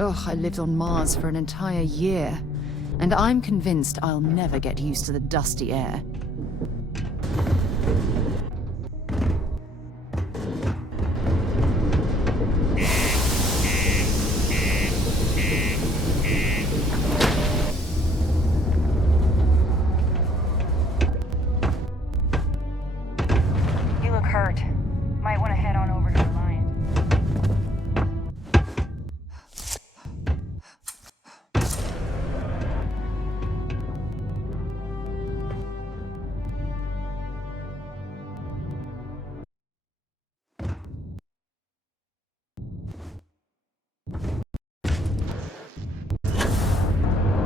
Ugh, I lived on Mars for an entire year. And I'm convinced I'll never get used to the dusty air. You look hurt. Might want to head on over to the Lion.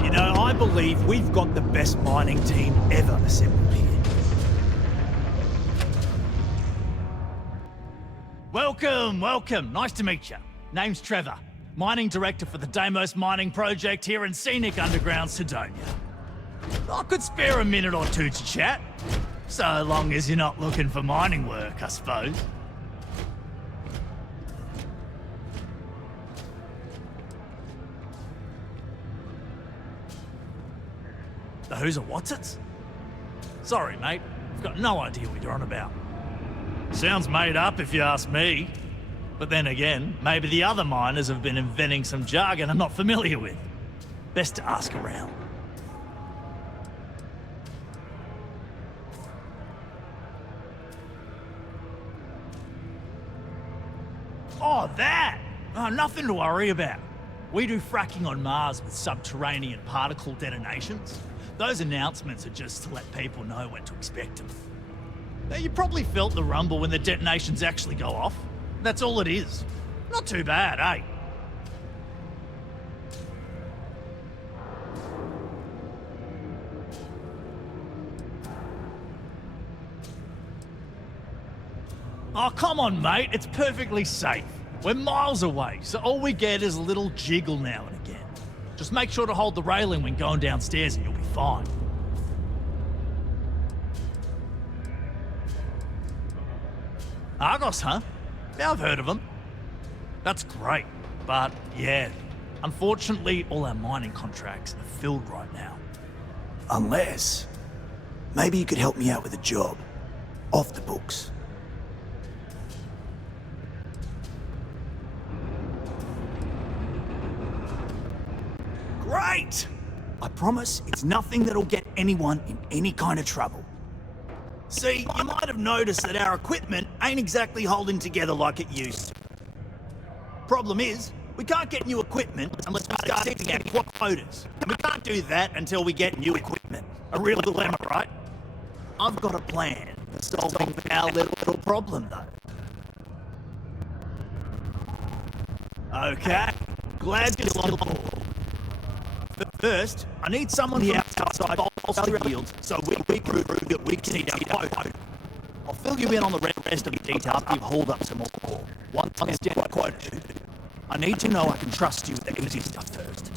You know, I believe we've got the best mining team ever assembled here. Welcome, welcome. Nice to meet you. Name's Trevor, mining director for the Deimos mining project here in scenic underground Sidonia. I could spare a minute or two to chat, so long as you're not looking for mining work, I suppose. The who's and what's it's? Sorry, mate. I've got no idea what you're on about. Sounds made up if you ask me. But then again, maybe the other miners have been inventing some jargon I'm not familiar with. Best to ask around. Oh, that! Oh, nothing to worry about. We do fracking on Mars with subterranean particle detonations. Those announcements are just to let people know when to expect them. Now, you probably felt the rumble when the detonations actually go off. That's all it is. Not too bad, eh? Oh, come on, mate. It's perfectly safe. We're miles away, so all we get is a little jiggle now and again. Just make sure to hold the railing when going downstairs and you'll be fine. Argos, huh? Yeah, I've heard of them. That's great, but yeah, unfortunately all our mining contracts are filled right now. Unless, maybe you could help me out with a job. Off the books. Great! I promise it's nothing that'll get anyone in any kind of trouble. See, you might have noticed that our equipment ain't exactly holding together like it used to. Problem is, we can't get new equipment unless we start hitting our quotas. And we can't do that until we get new equipment. A real dilemma, right? I've got a plan for solving our little problem, though. Okay, glad you're on board. But first, I need someone here outside Starfield so we can prove that we can hit our quota. I'll fill you in on the rest of the details we've hauled up some more. Once I get my quota, I need to know I can trust you with the easy stuff first.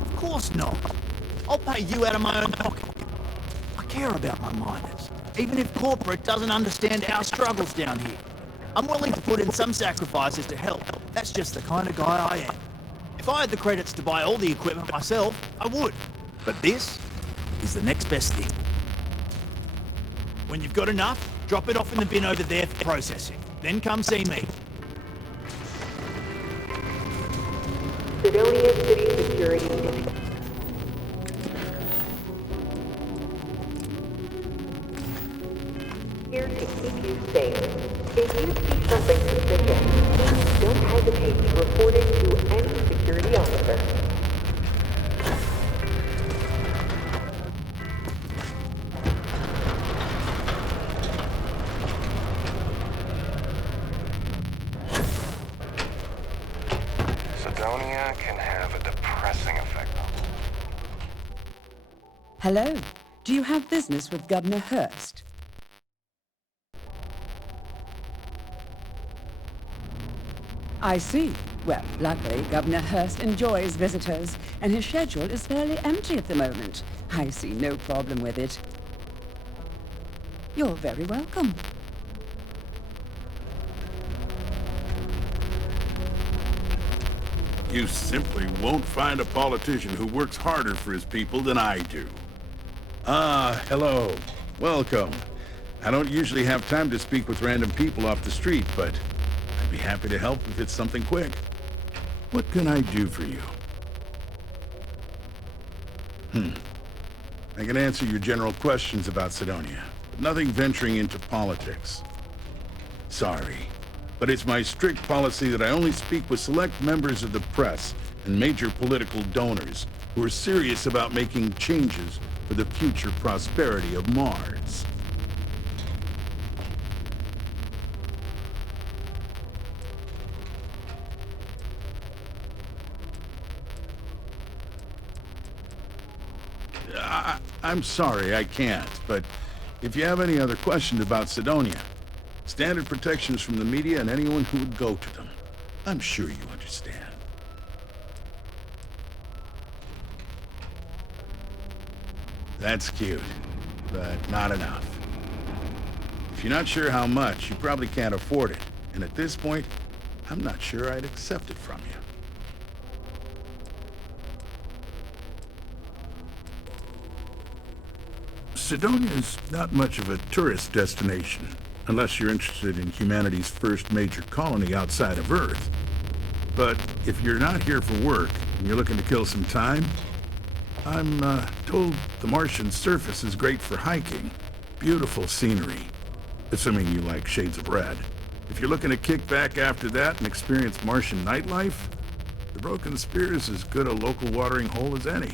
Of course not. I'll pay you out of my own pocket. I care about my miners, even if corporate doesn't understand our struggles down here. I'm willing to put in some sacrifices to help. That's just the kind of guy I am. If I had the credits to buy all the equipment myself, I would. But this is the next best thing. When you've got enough, drop it off in the bin over there for processing. Then come see me. Sidonia City Security is... here to keep you safe. If you see something suspicious, please don't hesitate to report it to any security officer. Sidonia can have a depressing effect on me. Hello. Do you have business with Governor Hurst? I see. Well, luckily, Governor Hurst enjoys visitors, and his schedule is fairly empty at the moment. I see no problem with it. You're very welcome. You simply won't find a politician who works harder for his people than I do. Ah, hello. Welcome. I don't usually have time to speak with random people off the street, but I'd be happy to help if it's something quick. What can I do for you? I can answer your general questions about Cydonia, but nothing venturing into politics. Sorry, but it's my strict policy that I only speak with select members of the press and major political donors who are serious about making changes for the future prosperity of Mars. I'm sorry, I can't, but if you have any other questions about Cydonia, standard protections from the media and anyone who would go to them, I'm sure you understand. That's cute, but not enough. If you're not sure how much, you probably can't afford it, and at this point, I'm not sure I'd accept it from you. Cydonia is not much of a tourist destination, unless you're interested in humanity's first major colony outside of Earth. But if you're not here for work, and you're looking to kill some time, I'm told the Martian surface is great for hiking. Beautiful scenery, assuming you like shades of red. If you're looking to kick back after that and experience Martian nightlife, the Broken Spear is as good a local watering hole as any.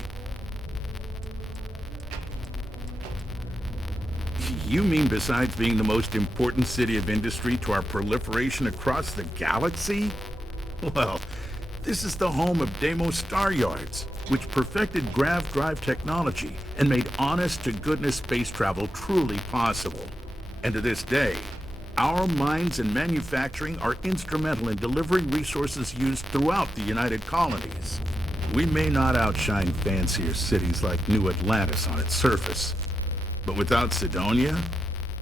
You mean besides being the most important city of industry to our proliferation across the galaxy? Well, this is the home of Deimos Star Yards, which perfected grav drive technology and made honest-to-goodness space travel truly possible. And to this day, our mines and manufacturing are instrumental in delivering resources used throughout the United Colonies. We may not outshine fancier cities like New Atlantis on its surface, but without Cydonia,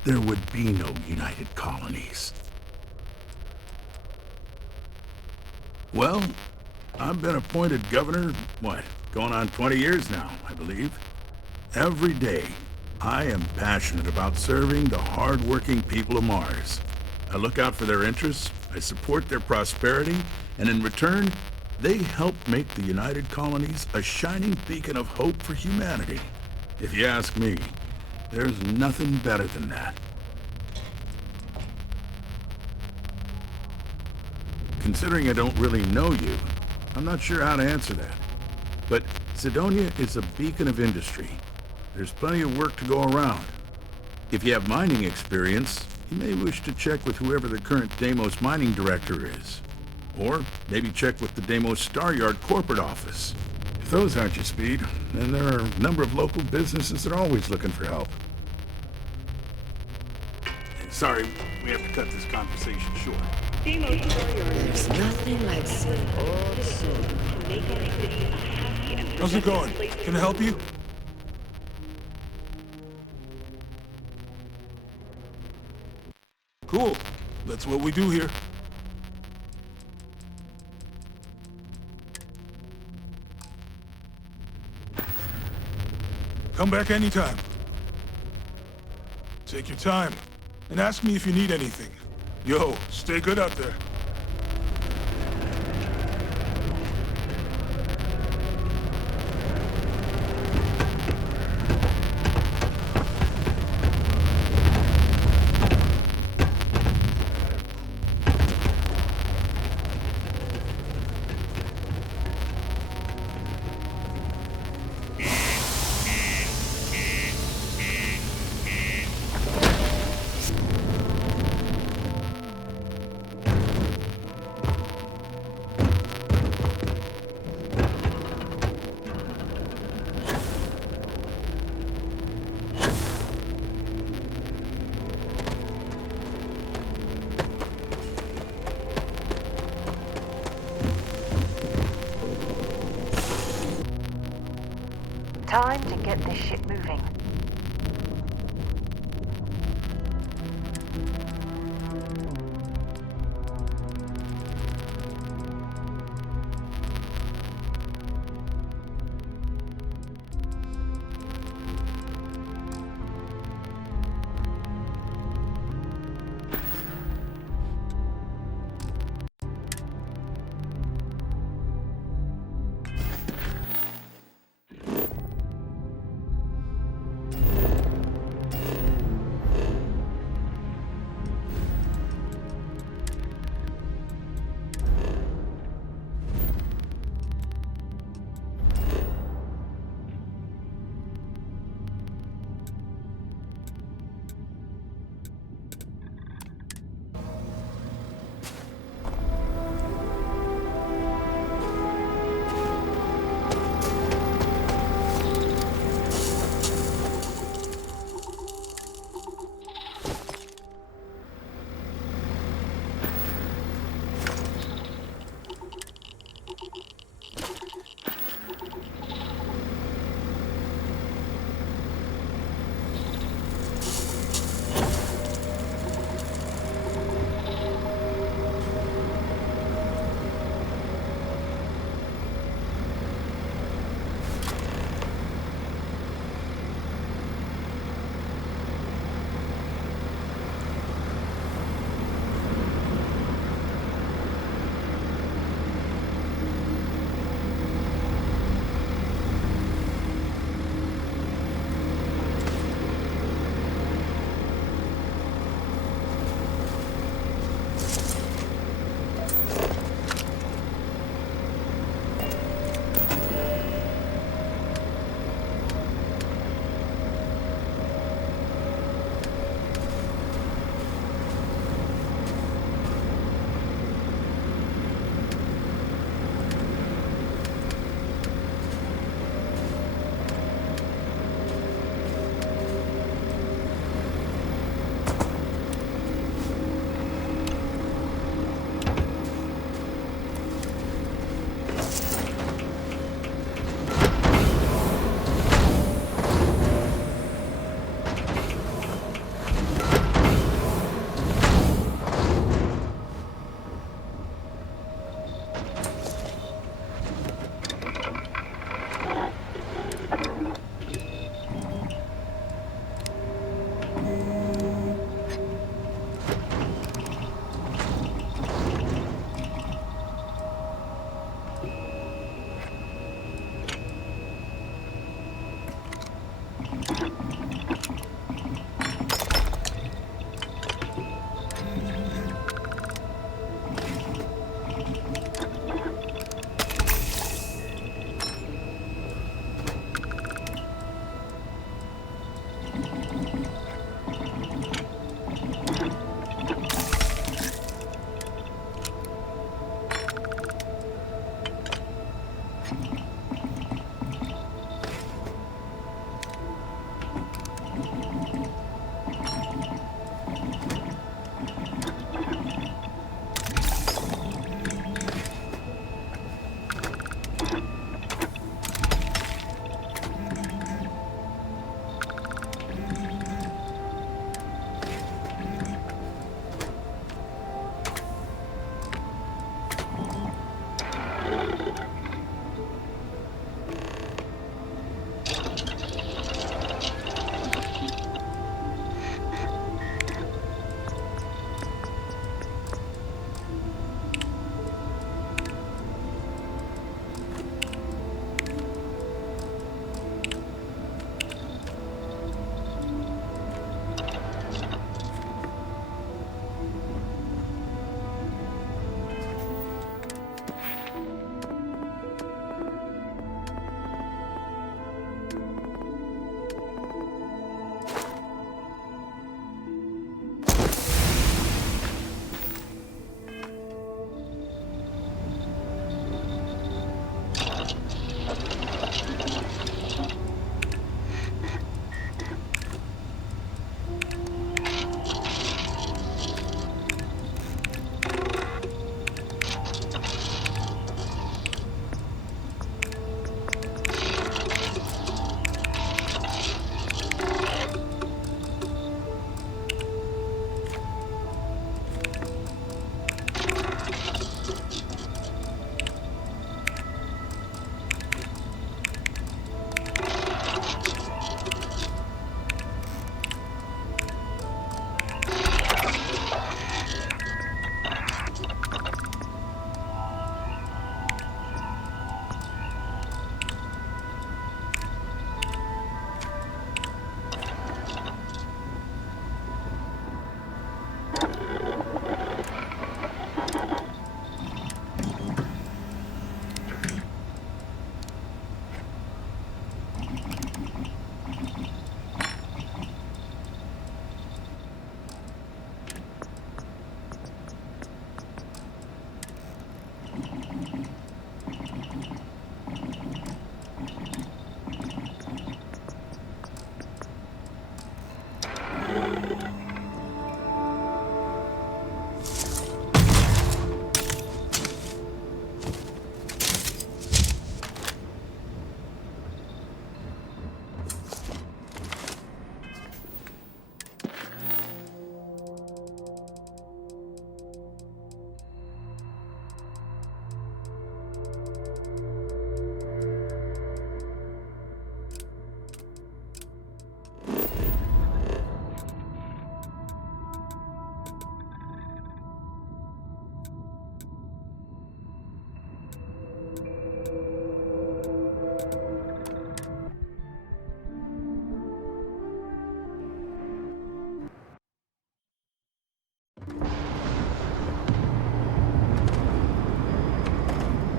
there would be no United Colonies. Well, I've been appointed governor, going on 20 years now, I believe. Every day, I am passionate about serving the hard-working people of Mars. I look out for their interests, I support their prosperity, and in return, they help make the United Colonies a shining beacon of hope for humanity. If you ask me, there's nothing better than that. Considering I don't really know you, I'm not sure how to answer that. But Cydonia is a beacon of industry. There's plenty of work to go around. If you have mining experience, you may wish to check with whoever the current Deimos mining director is. Or maybe check with the Deimos Star Yard corporate office. If those aren't your speed, then there are a number of local businesses that are always looking for help. Sorry, we have to cut this conversation short. There's nothing like seeing all the soul to make our city a happy and how's it going? Can I help you? Cool. That's what we do here. Come back anytime. Take your time, and ask me if you need anything. Yo, stay good out there. Time to get this shit moving.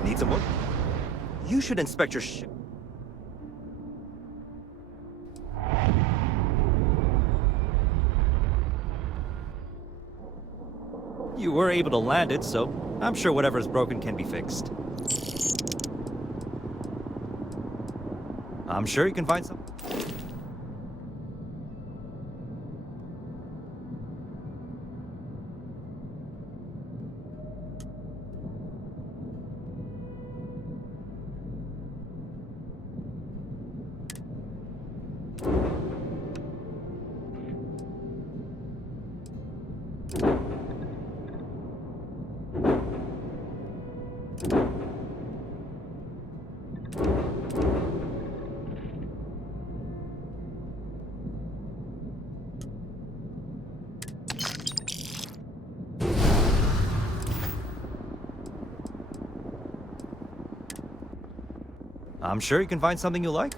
Need some work? You should inspect your ship. You were able to land it, so I'm sure whatever's broken can be fixed. I'm sure you can find some. I'm sure you can find something you like.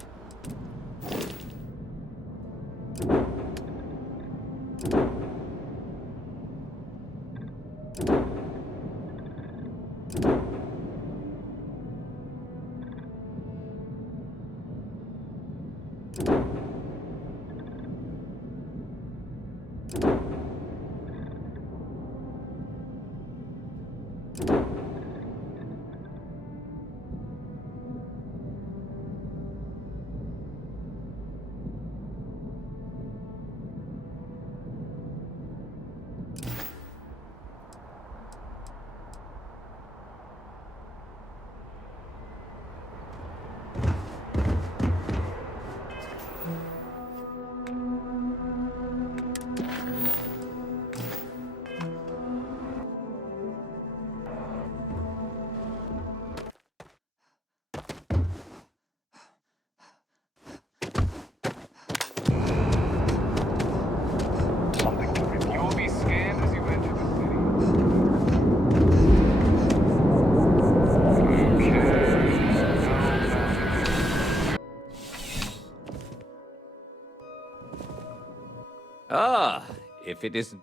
Ah, if it isn't...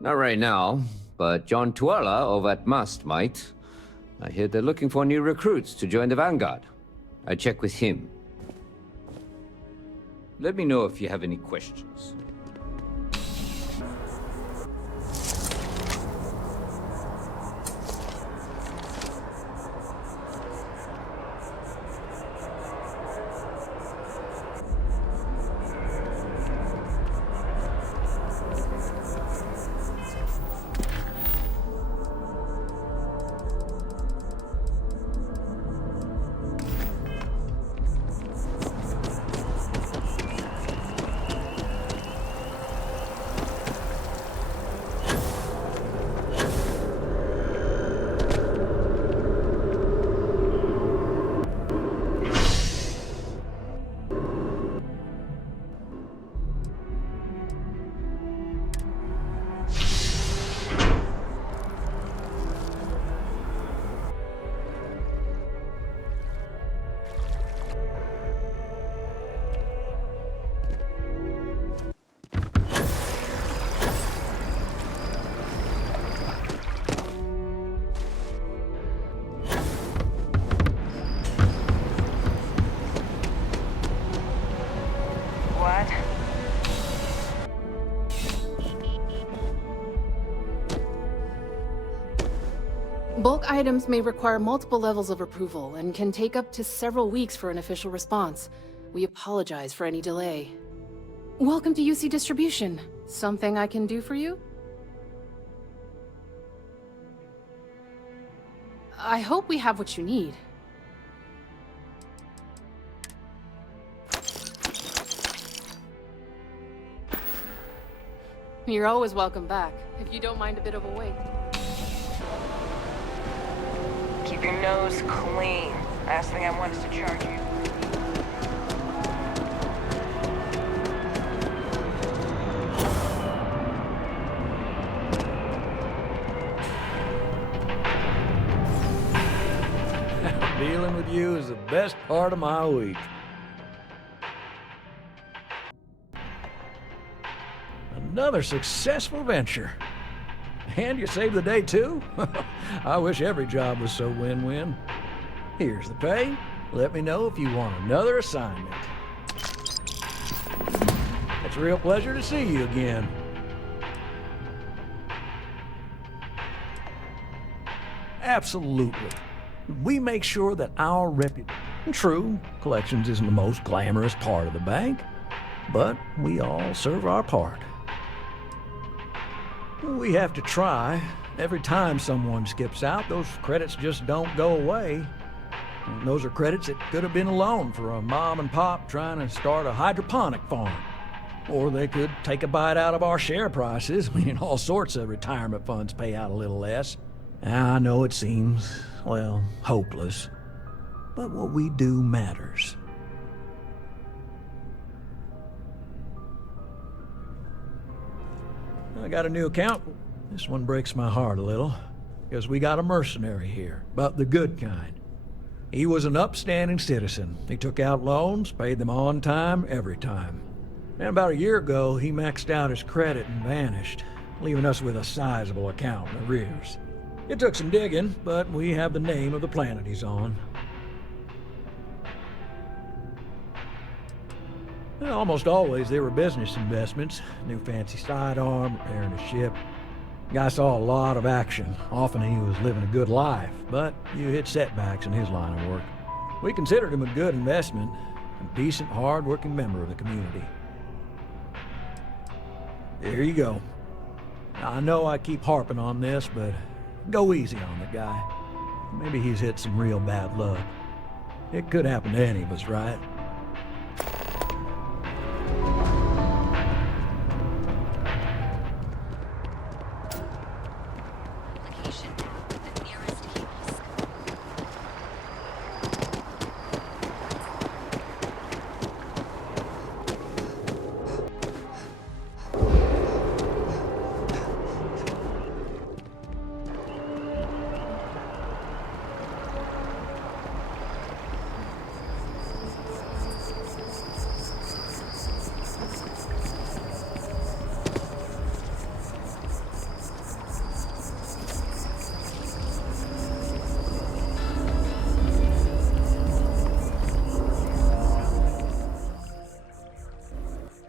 Not right now, but John Tuala over at Must might. I hear they're looking for new recruits to join the Vanguard. I check with him. Let me know if you have any questions. Bulk items may require multiple levels of approval and can take up to several weeks for an official response. We apologize for any delay. Welcome to UC Distribution. Something I can do for you? I hope we have what you need. You're always welcome back, if you don't mind a bit of a wait. Keep your nose clean. Last thing I want is to charge you. Dealing with you is the best part of my week. Another successful venture. And you saved the day too? I wish every job was so win-win. Here's the pay. Let me know if you want another assignment. It's a real pleasure to see you again. Absolutely. We make sure that our reputation... True, collections isn't the most glamorous part of the bank, but we all serve our part. We have to try. Every time someone skips out, those credits just don't go away. And those are credits that could have been a loan for a mom and pop trying to start a hydroponic farm. Or they could take a bite out of our share prices. I mean, all sorts of retirement funds pay out a little less. I know it seems, well, hopeless. But what we do matters. I got a new account. This one breaks my heart a little, because we got a mercenary here, but the good kind. He was an upstanding citizen. He took out loans, paid them on time, every time. And about a year ago, he maxed out his credit and vanished, leaving us with a sizable account in arrears. It took some digging, but we have the name of the planet he's on. Well, almost always they were business investments. New fancy sidearm, repairing a ship. Guy saw a lot of action. Often he was living a good life, but you hit setbacks in his line of work. We considered him a good investment, a decent, hard-working member of the community. There you go. I know I keep harping on this, but go easy on the guy. Maybe he's hit some real bad luck. It could happen to any of us, right?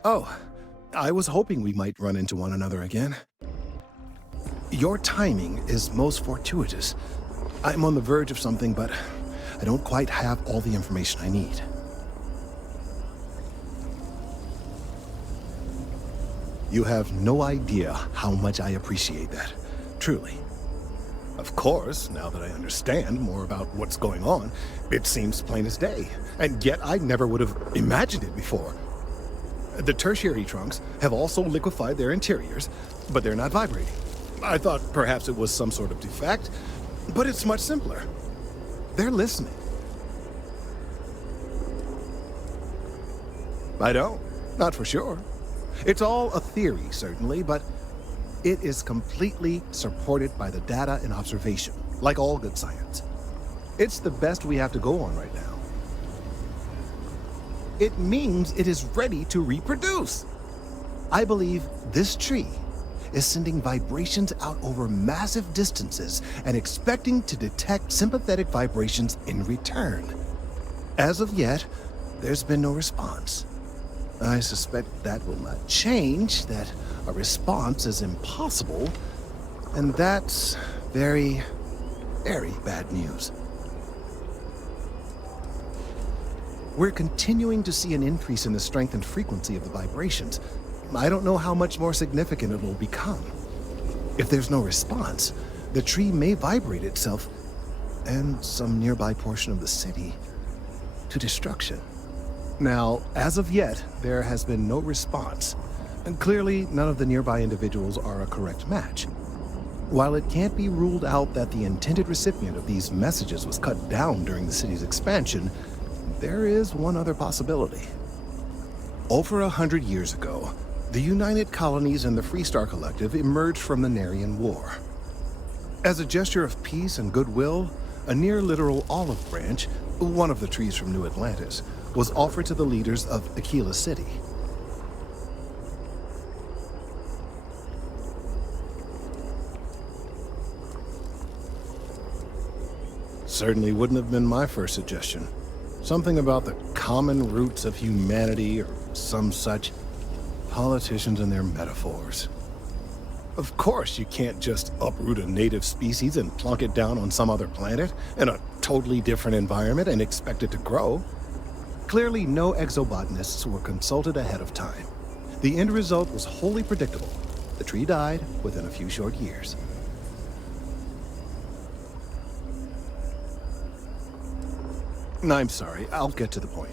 Oh, I was hoping we might run into one another again. Your timing is most fortuitous. I'm on the verge of something, but I don't quite have all the information I need. You have no idea how much I appreciate that. Truly. Of course, now that I understand more about what's going on, it seems plain as day. And yet I never would have imagined it before. The tertiary trunks have also liquefied their interiors, but they're not vibrating. I thought perhaps it was some sort of defect, but it's much simpler. They're listening. I don't. Not for sure. It's all a theory, certainly, but it is completely supported by the data and observation, like all good science. It's the best we have to go on right now. It means it is ready to reproduce. I believe this tree is sending vibrations out over massive distances and expecting to detect sympathetic vibrations in return. As of yet, there's been no response. I suspect that will not change, that a response is impossible, and that's very, very bad news. We're continuing to see an increase in the strength and frequency of the vibrations. I don't know how much more significant it will become. If there's no response, the tree may vibrate itself, and some nearby portion of the city, to destruction. Now, as of yet, there has been no response, and clearly none of the nearby individuals are a correct match. While it can't be ruled out that the intended recipient of these messages was cut down during the city's expansion, there is one other possibility. Over 100 years ago, the United Colonies and the Freestar Collective emerged from the Narian War. As a gesture of peace and goodwill, a near-literal olive branch, one of the trees from New Atlantis, was offered to the leaders of Aquila City. Certainly wouldn't have been my first suggestion. Something about the common roots of humanity or some such. Politicians and their metaphors. Of course you can't just uproot a native species and plunk it down on some other planet in a totally different environment and expect it to grow. Clearly no exobotanists were consulted ahead of time. The end result was wholly predictable. The tree died within a few short years. I'm sorry, I'll get to the point.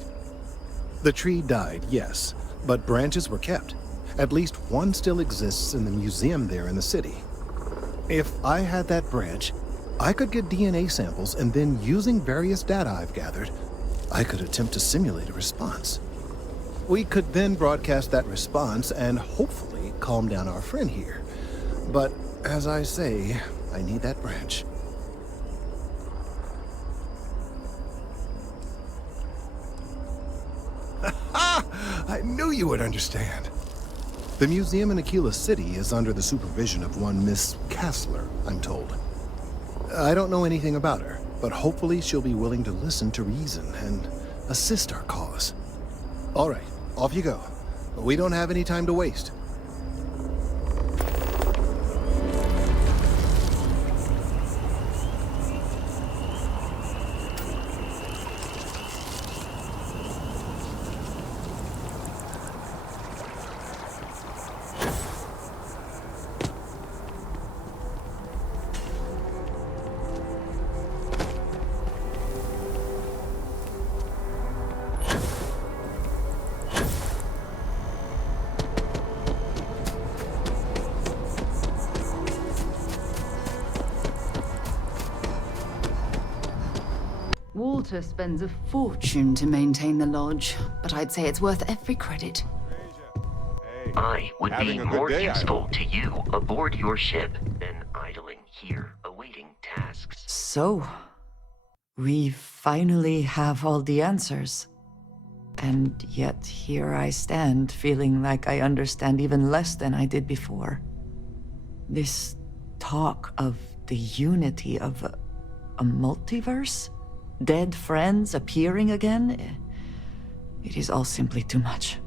The tree died, yes, but branches were kept. At least one still exists in the museum there in the city. If I had that branch, I could get DNA samples, and then using various data I've gathered, I could attempt to simulate a response. We could then broadcast that response and hopefully calm down our friend here. But as I say, I need that branch. I knew you would understand. The museum in Aquila City is under the supervision of one Miss Kassler, I'm told. I don't know anything about her, but hopefully she'll be willing to listen to reason and assist our cause. All right, off you go. We don't have any time to waste. Walter spends a fortune to maintain the lodge, but I'd say it's worth every credit. I would be more useful to you aboard your ship than idling here, awaiting tasks. So, we finally have all the answers. And yet here I stand, feeling like I understand even less than I did before. This talk of the unity of a multiverse? Dead friends appearing again? It is all simply too much.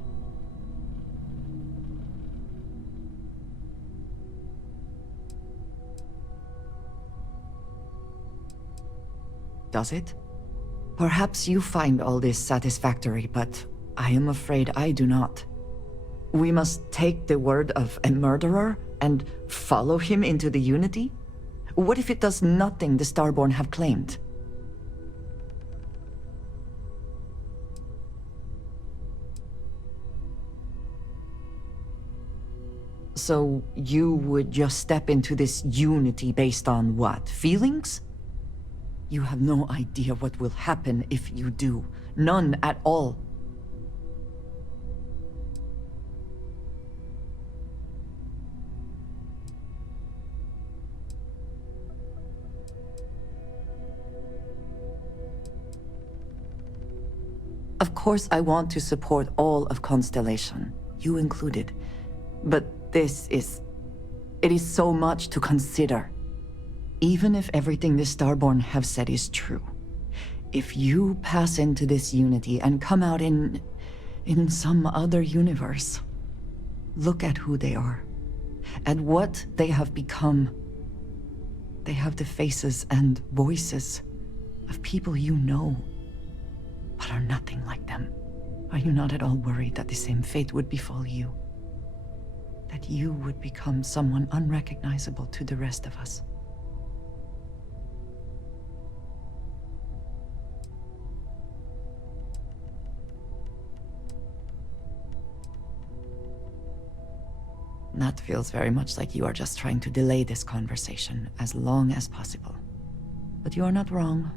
does it? Perhaps you find all this satisfactory, but I am afraid I do not. We must take the word of a murderer and follow him into the Unity? What if it does nothing the Starborn have claimed? So you would just step into this Unity based on what? Feelings? You have no idea what will happen if you do. None at all. Of course, I want to support all of Constellation, you included. But it is so much to consider. Even if everything the Starborn have said is true, if you pass into this Unity and come out in some other universe, look at who they are, and what they have become. They have the faces and voices of people you know, but are nothing like them. Are you not at all worried that the same fate would befall you? That you would become someone unrecognizable to the rest of us? That feels very much like you are just trying to delay this conversation as long as possible. But you are not wrong.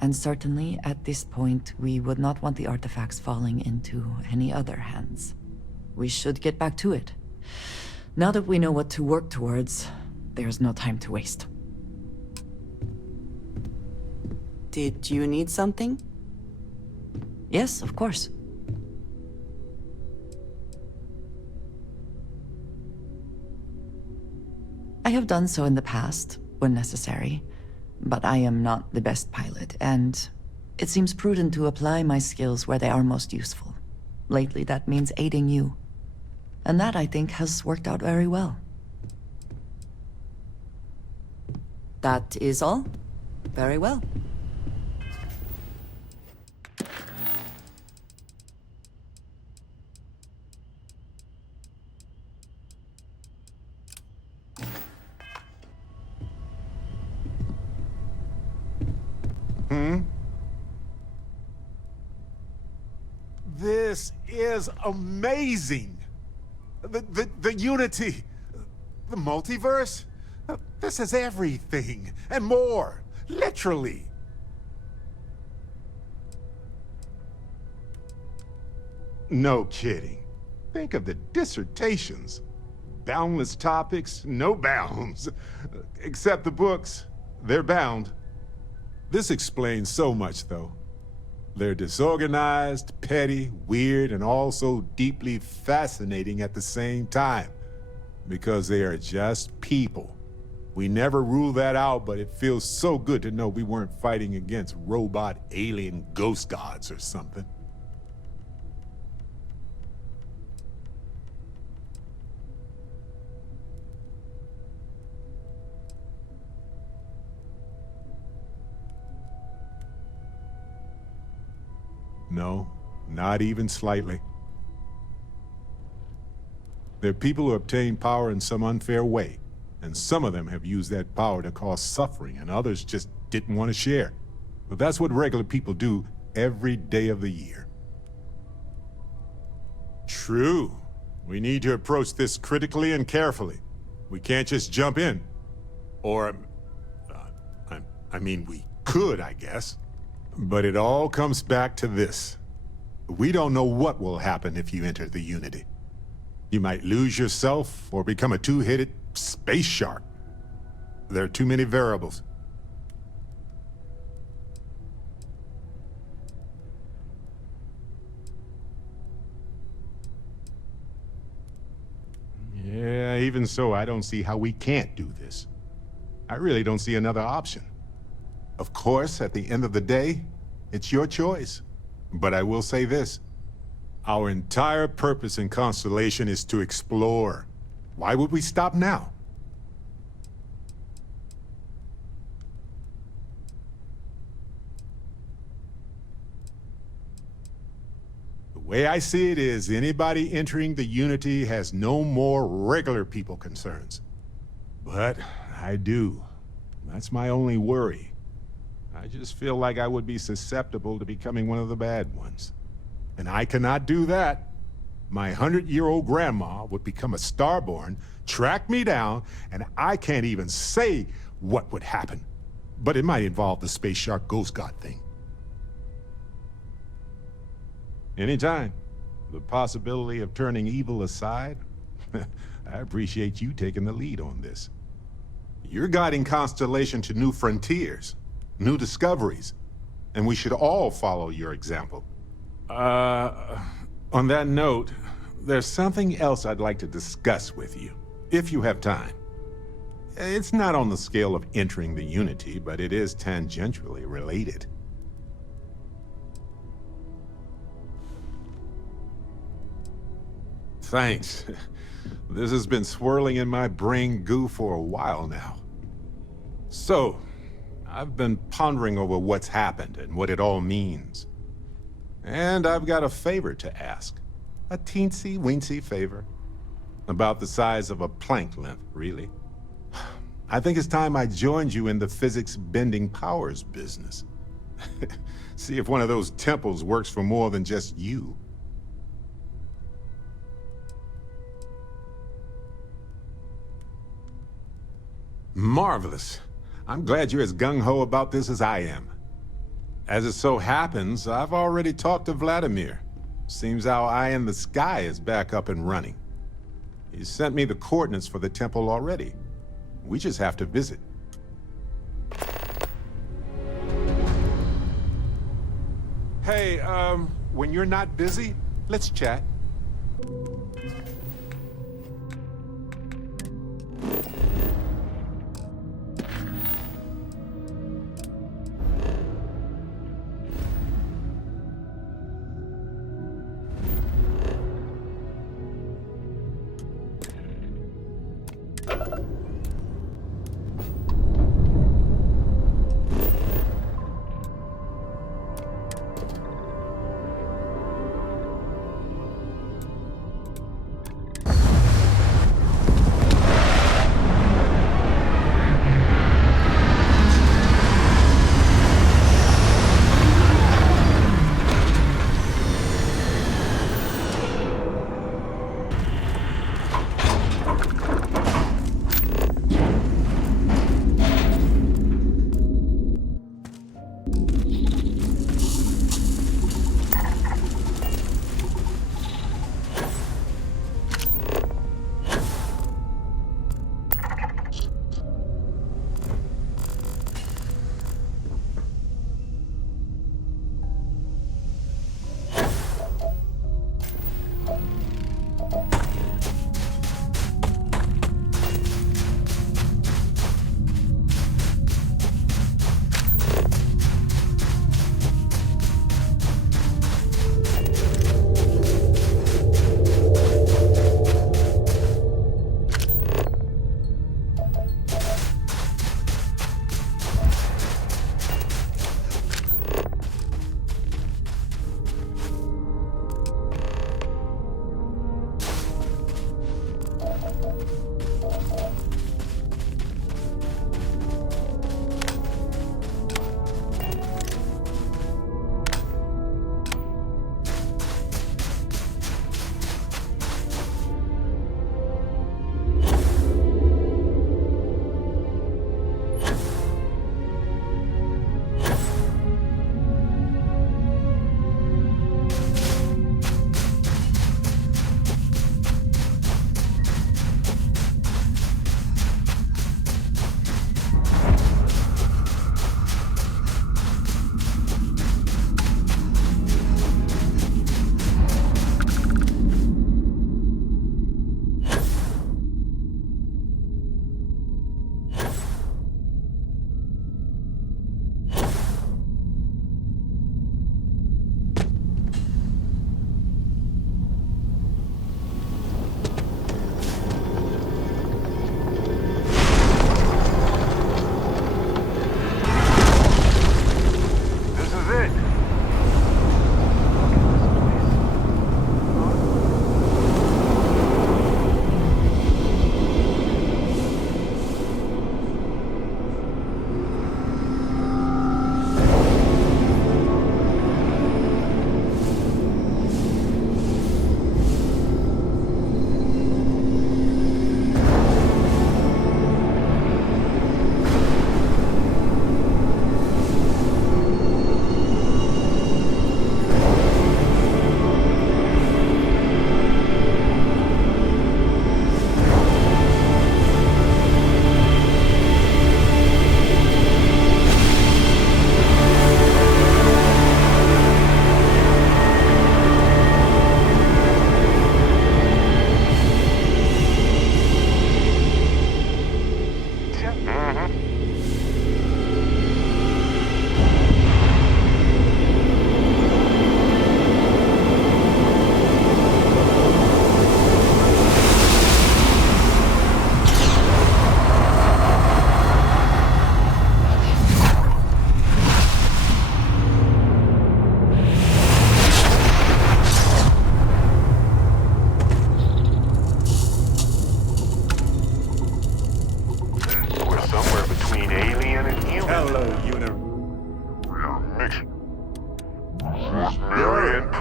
And certainly, at this point, we would not want the artifacts falling into any other hands. We should get back to it. Now that we know what to work towards, there's no time to waste. Did you need something? Yes, of course. I have done so in the past, when necessary. But I am not the best pilot, and it seems prudent to apply my skills where they are most useful. Lately, that means aiding you. And that, I think, has worked out very well. That is all? Very well. This is amazing! The Unity, the multiverse, this is everything, and more, literally. No kidding. Think of the dissertations. Boundless topics, no bounds. Except the books, they're bound. This explains so much, though. They're disorganized, petty, weird, and also deeply fascinating at the same time. Because they are just people. We never rule that out, but it feels so good to know we weren't fighting against robot alien ghost gods or something. No, not even slightly. They're people who obtain power in some unfair way, and some of them have used that power to cause suffering, and others just didn't want to share. But that's what regular people do every day of the year. True. We need to approach this critically and carefully. We can't just jump in. Or, I mean, we could, I guess. But it all comes back to this. We don't know what will happen if you enter the Unity. You might lose yourself or become a two-headed space shark. There are too many variables. Yeah, even so, I don't see how we can't do this. I really don't see another option. Of course, at the end of the day, it's your choice. But I will say this. Our entire purpose in Constellation is to explore. Why would we stop now? Way I see it is, anybody entering the Unity has no more regular people concerns. But I do. That's my only worry. I just feel like I would be susceptible to becoming one of the bad ones. And I cannot do that. My 100-year-old grandma would become a Starborn, track me down, and I can't even say what would happen. But it might involve the Space Shark Ghost God thing. Anytime. The possibility of turning evil aside, I appreciate you taking the lead on this. You're guiding Constellation to new frontiers, new discoveries, and we should all follow your example. On that note, there's something else I'd like to discuss with you, if you have time. It's not on the scale of entering the Unity, but it is tangentially related. Thanks. This has been swirling in my brain goo for a while now. So, I've been pondering over what's happened and what it all means. And I've got a favor to ask. A teensy-weensy favor. About the size of a plank length, really. I think it's time I joined you in the physics-bending powers business. See if one of those temples works for more than just you. Marvelous. I'm glad you're as gung-ho about this as I am. As it so happens, I've already talked to Vladimir. Seems our eye in the sky is back up and running. He sent me the coordinates for the temple already. We just have to visit. Hey, when you're not busy, let's chat.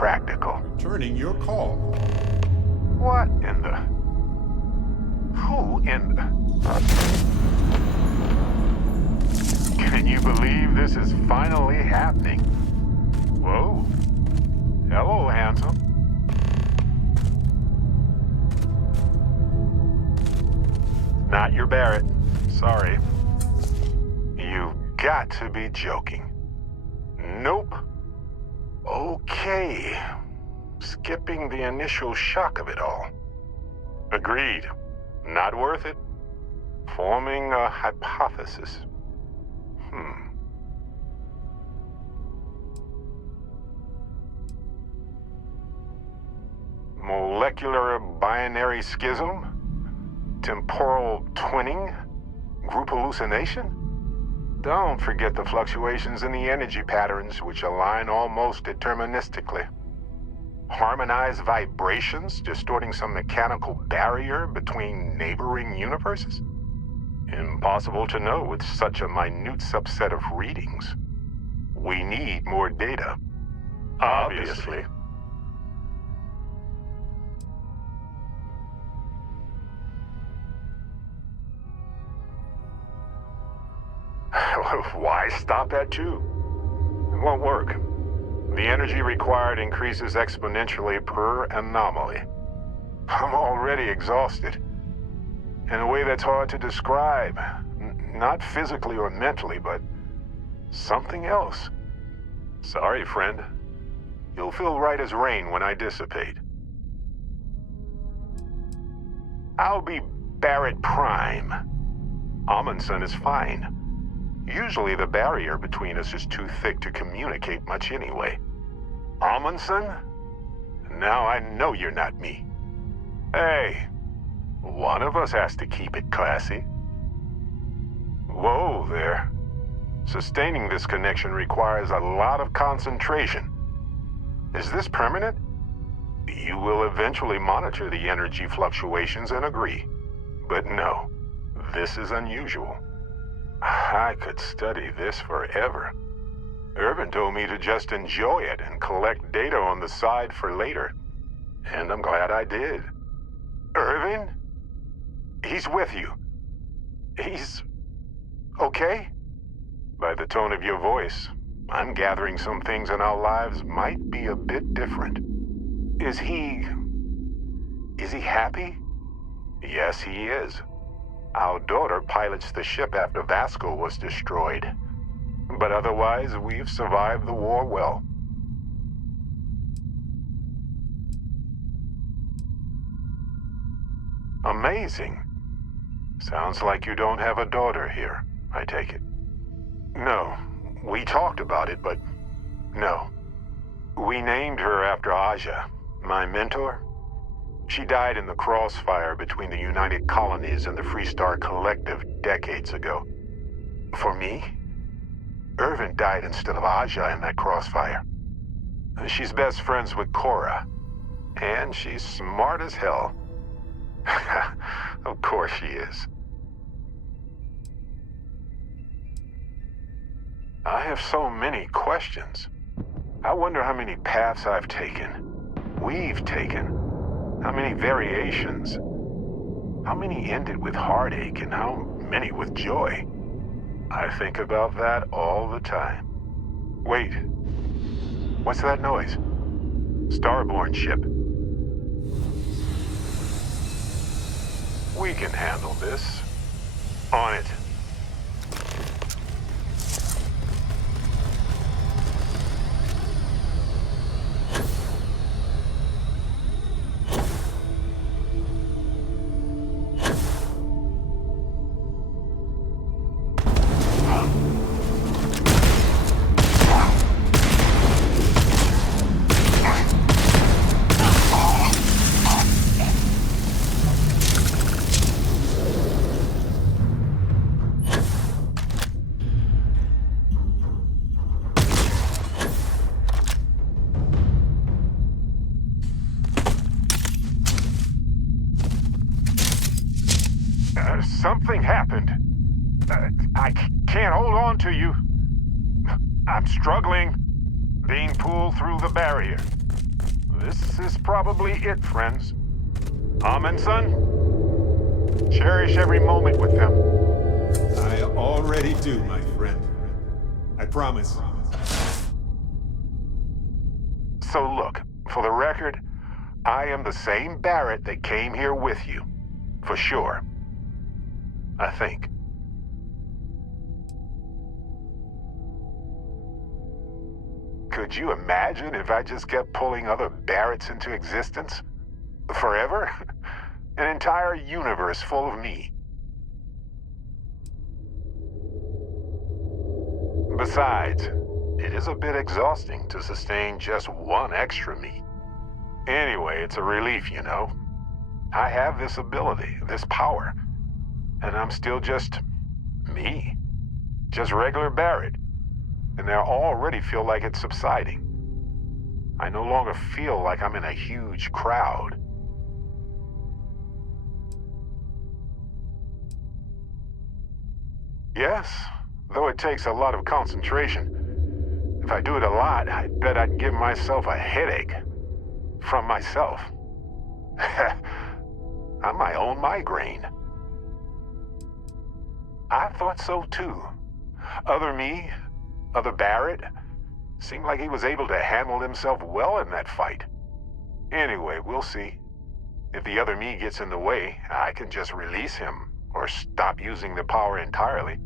practical. Returning your call. What in the... Who in the... Can you believe this is finally happening? Whoa. Hello, handsome. Not your Barrett. Sorry. You've got to be joking. Nope. Okay. Skipping the initial shock of it all. Agreed. Not worth it. Forming a hypothesis. Molecular binary schism? Temporal twinning? Group hallucination? Don't forget the fluctuations in the energy patterns, which align almost deterministically. Harmonized vibrations distorting some mechanical barrier between neighboring universes? Impossible to know with such a minute subset of readings. We need more data. Obviously. Why stop at 2? It won't work. The energy required increases exponentially per anomaly. I'm already exhausted. In a way that's hard to describe. Not physically or mentally, but something else. Sorry, friend. You'll feel right as rain when I dissipate. I'll be Barrett Prime. Amundsen is fine. Usually the barrier between us is too thick to communicate much anyway. Amundsen? Now I know you're not me. Hey, one of us has to keep it classy. Whoa there. Sustaining this connection requires a lot of concentration. Is this permanent? You will eventually monitor the energy fluctuations and agree. But no, this is unusual. I could study this forever. Irvin told me to just enjoy it and collect data on the side for later. And I'm glad I did. Irvin? He's with you. He's... okay? By the tone of your voice, I'm gathering some things in our lives might be a bit different. Is he happy? Yes, he is. Our daughter pilots the ship after Vasco was destroyed. But otherwise, we've survived the war well. Amazing. Sounds like you don't have a daughter here, I take it. No, we talked about it, but no. We named her after Aja, my mentor. She died in the crossfire between the United Colonies and the Freestar Collective decades ago. For me, Irvin died instead of Aja in that crossfire. She's best friends with Cora, and she's smart as hell. Of course she is. I have so many questions. I wonder how many paths I've taken, we've taken. How many variations? How many ended with heartache and how many with joy? I think about that all the time. Wait. What's that noise? Starborn ship. We can handle this. On it. Something happened. I can't hold on to you. I'm struggling, being pulled through the barrier. This is probably it, friends. Amen, son? Cherish every moment with them. I already do, my friend. I promise. So look, for the record, I am the same Barrett that came here with you. For sure. I think. Could you imagine if I just kept pulling other Barretts into existence? Forever? An entire universe full of me. Besides, it is a bit exhausting to sustain just one extra me. Anyway, it's a relief, you know. I have this ability, this power, and I'm still just me. Just regular Barrett. And I already feel like it's subsiding. I no longer feel like I'm in a huge crowd. Yes, though it takes a lot of concentration. If I do it a lot, I bet I'd give myself a headache. From myself. I'm my own migraine. I thought so too. Other me, other Barrett, seemed like he was able to handle himself well in that fight. Anyway, we'll see. If the other me gets in the way, I can just release him or stop using the power entirely.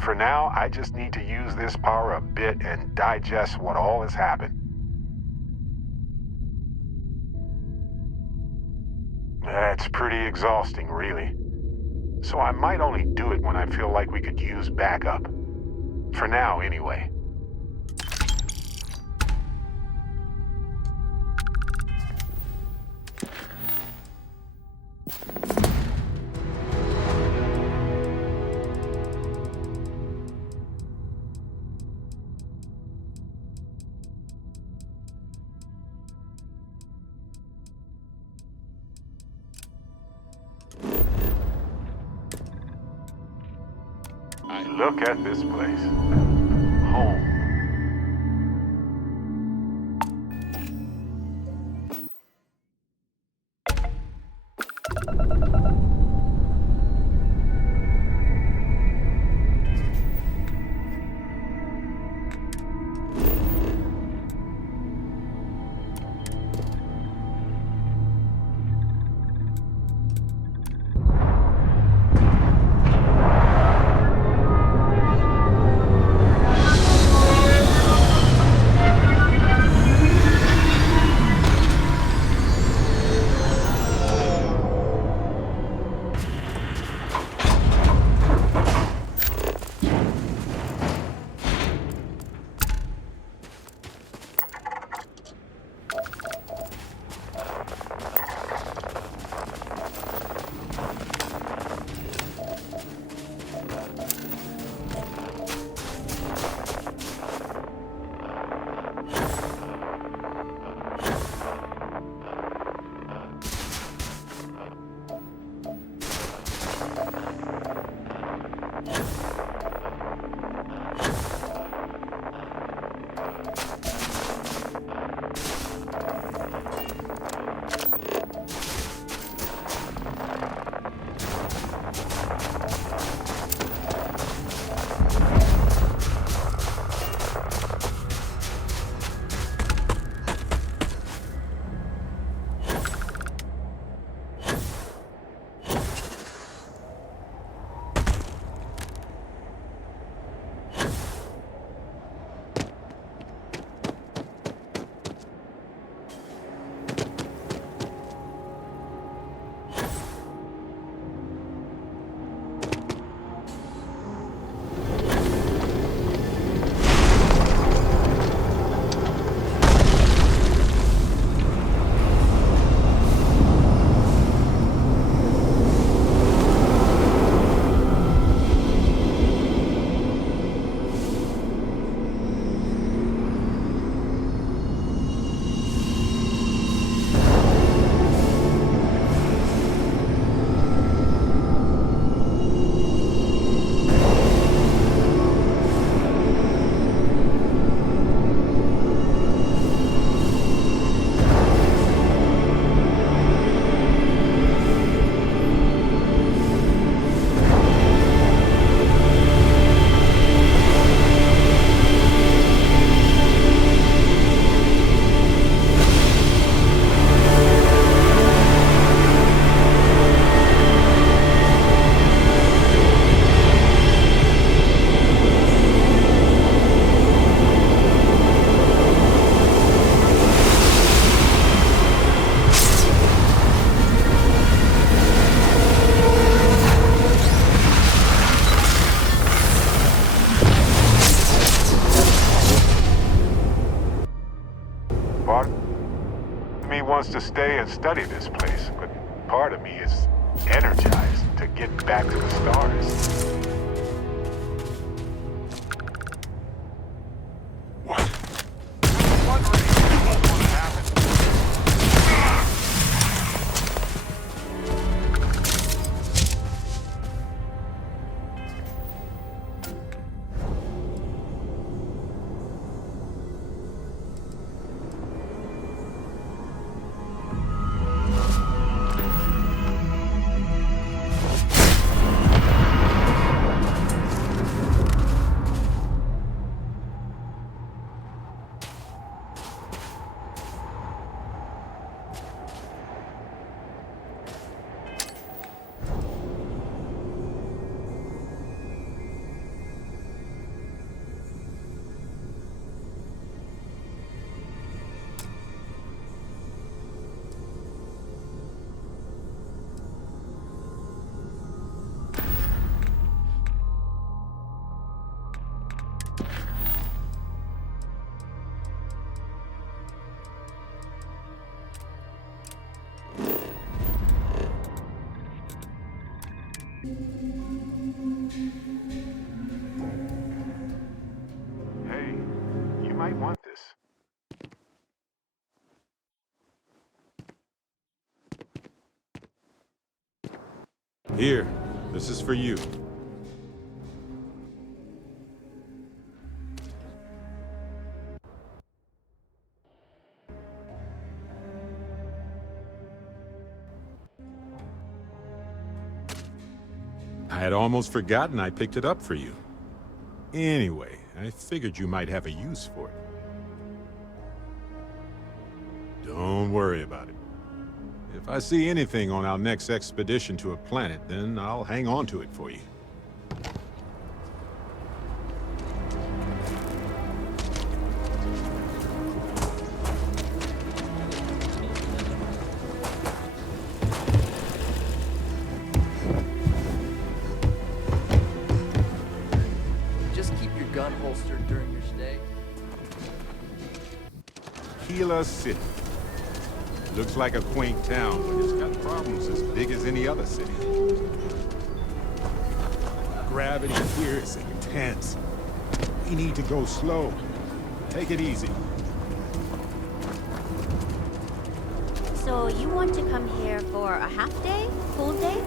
For now, I just need to use this power a bit and digest what all has happened. That's pretty exhausting, really. So I might only do it when I feel like we could use backup. For now, anyway. Look at this place. Home. me wants to stay and study this place, but part of me is energized to get back to the stars. Hey, you might want this. Here, this is for you. I had almost forgotten I picked it up for you. Anyway, I figured you might have a use for it. Don't worry about it. If I see anything on our next expedition to a planet, then I'll hang on to it for you. Just keep your gun holstered during your stay. Kila City. Looks like a quaint town, but it's got problems as big as any other city. Gravity here is intense. We need to go slow. Take it easy. So you want to come here for a half day? Full day?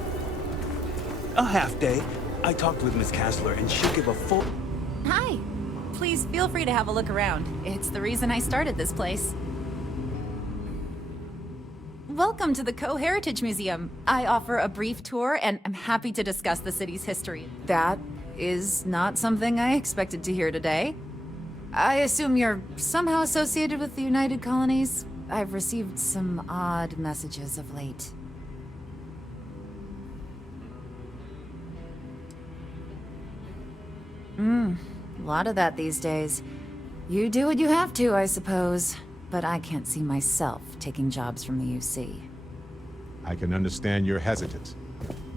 A half day. I talked with Miss Kassler and she'll give a full... Hi. Please feel free to have a look around. It's the reason I started this place. Welcome to the Co-Heritage Museum. I offer a brief tour, and I'm happy to discuss the city's history. That is not something I expected to hear today. I assume you're somehow associated with the United Colonies? I've received some odd messages of late. A lot of that these days. You do what you have to, I suppose. But I can't see myself taking jobs from the UC. I can understand your hesitance,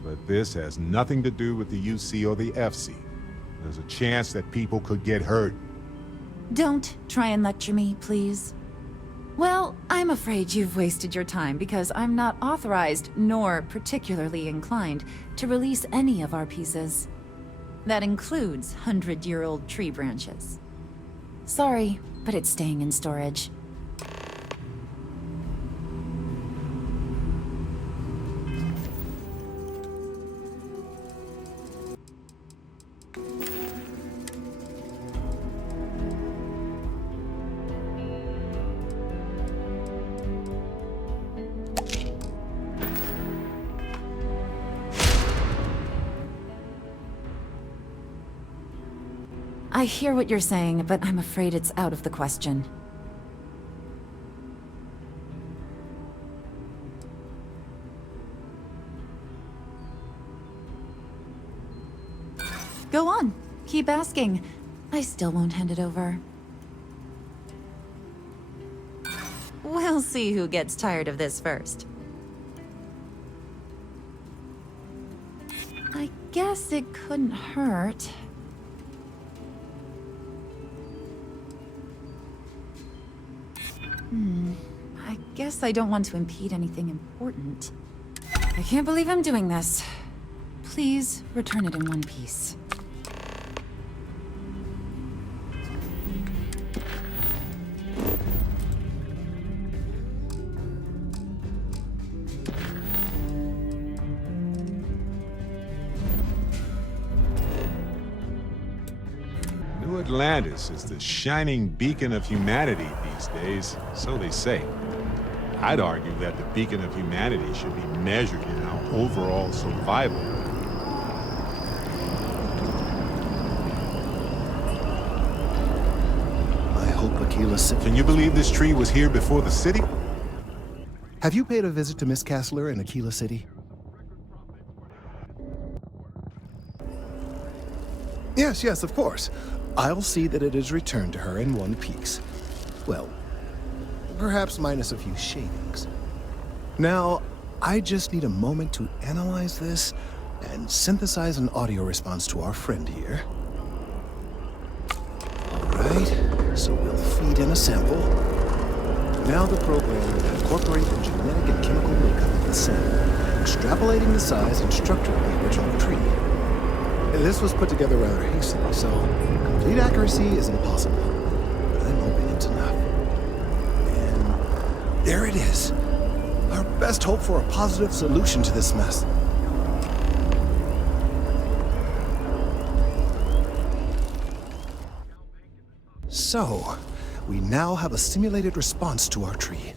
but this has nothing to do with the UC or the FC. There's a chance that people could get hurt. Don't try and lecture me, please. Well, I'm afraid you've wasted your time because I'm not authorized, nor particularly inclined, to release any of our pieces. That includes 100-year-old tree branches. Sorry, but it's staying in storage. I hear what you're saying, but I'm afraid it's out of the question. Go on. Keep asking. I still won't hand it over. We'll see who gets tired of this first. I guess it couldn't hurt. I guess I don't want to impede anything important. I can't believe I'm doing this. Please return it in one piece. New Atlantis is the shining beacon of humanity these days, so they say. I'd argue that the beacon of humanity should be measured in our overall survival. I hope Aquila City... Can you believe this tree was here before the city? Have you paid a visit to Miss Kessler in Aquila City? Yes, of course. I'll see that it is returned to her in one piece. Well, perhaps minus a few shavings. Now, I just need a moment to analyze this and synthesize an audio response to our friend here. All right, so we'll feed in a sample. Now the program will incorporate the genetic and chemical makeup of the sample, extrapolating the size and structure of the original tree. This was put together rather hastily, so complete accuracy is impossible, but I'm hoping it's enough. And there it is. Our best hope for a positive solution to this mess. So, we now have a simulated response to our tree.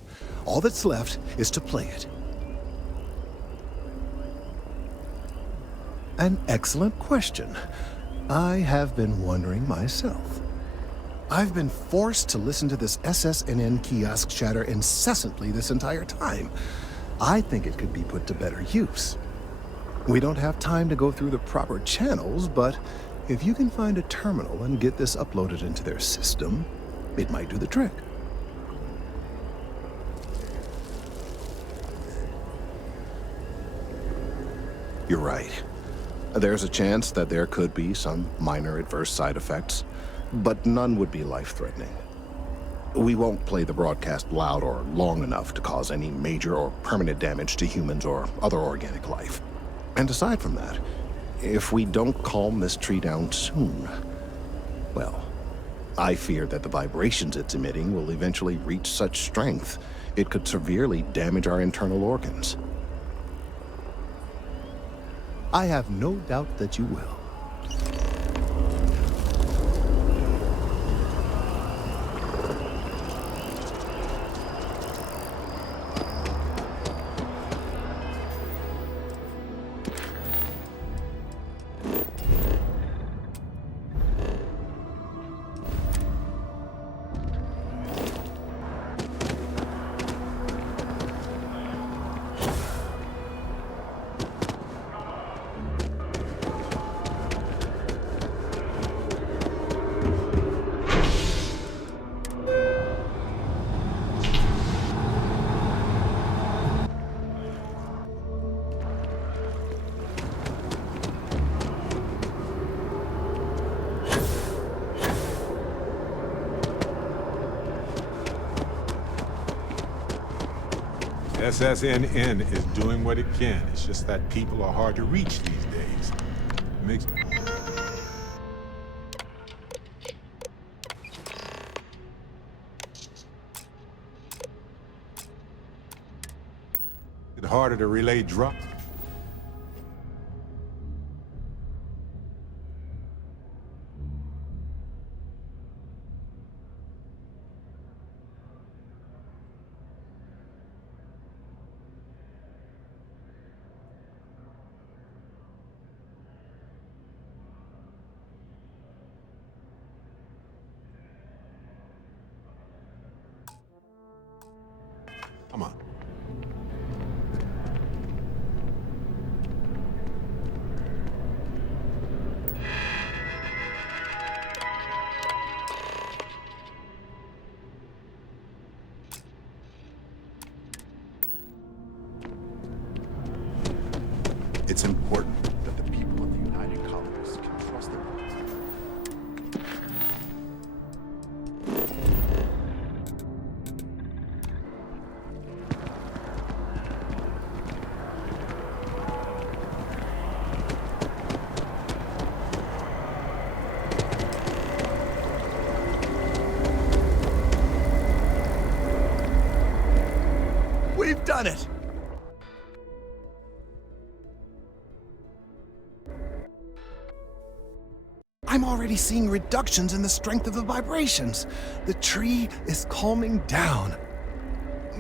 All that's left is to play it. An excellent question. I have been wondering myself. I've been forced to listen to this SSNN kiosk chatter incessantly this entire time. I think it could be put to better use. We don't have time to go through the proper channels, but if you can find a terminal and get this uploaded into their system, it might do the trick. You're right. There's a chance that there could be some minor adverse side effects, but none would be life-threatening. We won't play the broadcast loud or long enough to cause any major or permanent damage to humans or other organic life. And aside from that, if we don't calm this tree down soon, well, I fear that the vibrations it's emitting will eventually reach such strength it could severely damage our internal organs. I have no doubt that you will. SSNN is doing what it can. It's just that people are hard to reach these days. Makes it harder to relay drop. Come on. It's important that the people of the United Colonies can trust their... We've done it! I'm already seeing reductions in the strength of the vibrations. The tree is calming down.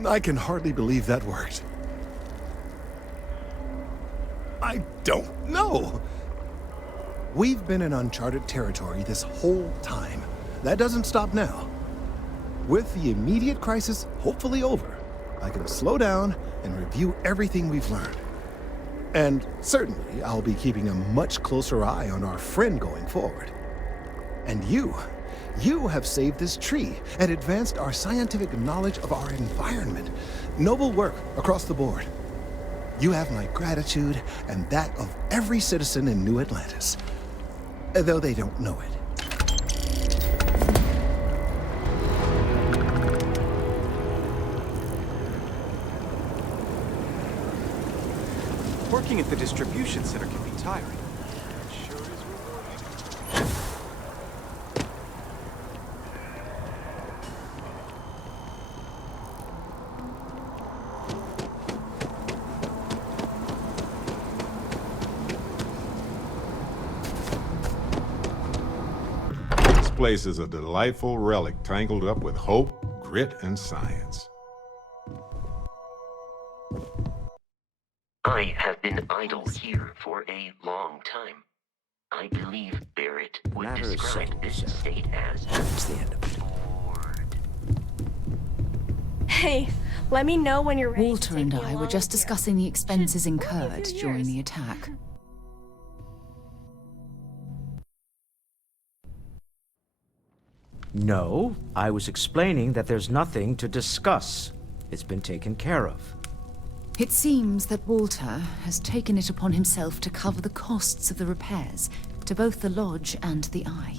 I can hardly believe that worked. I don't know. We've been in uncharted territory this whole time. That doesn't stop now. With the immediate crisis hopefully over, I can slow down and review everything we've learned. And certainly, I'll be keeping a much closer eye on our friend going forward. And you have saved this tree and advanced our scientific knowledge of our environment. Noble work across the board. You have my gratitude and that of every citizen in New Atlantis, though they don't know it. Working at the distribution center can be tiring. It sure is rewarding. This place is a delightful relic tangled up with hope, grit, and science. I have been idle here for a long time. I believe Barrett would describe this state as That's the end of it. Hey, let me know when you're ready. Walter and I were just discussing the expenses incurred during the attack. No, I was explaining that there's nothing to discuss. It's been taken care of. It seems that Walter has taken it upon himself to cover the costs of the repairs to both the lodge and the Eye,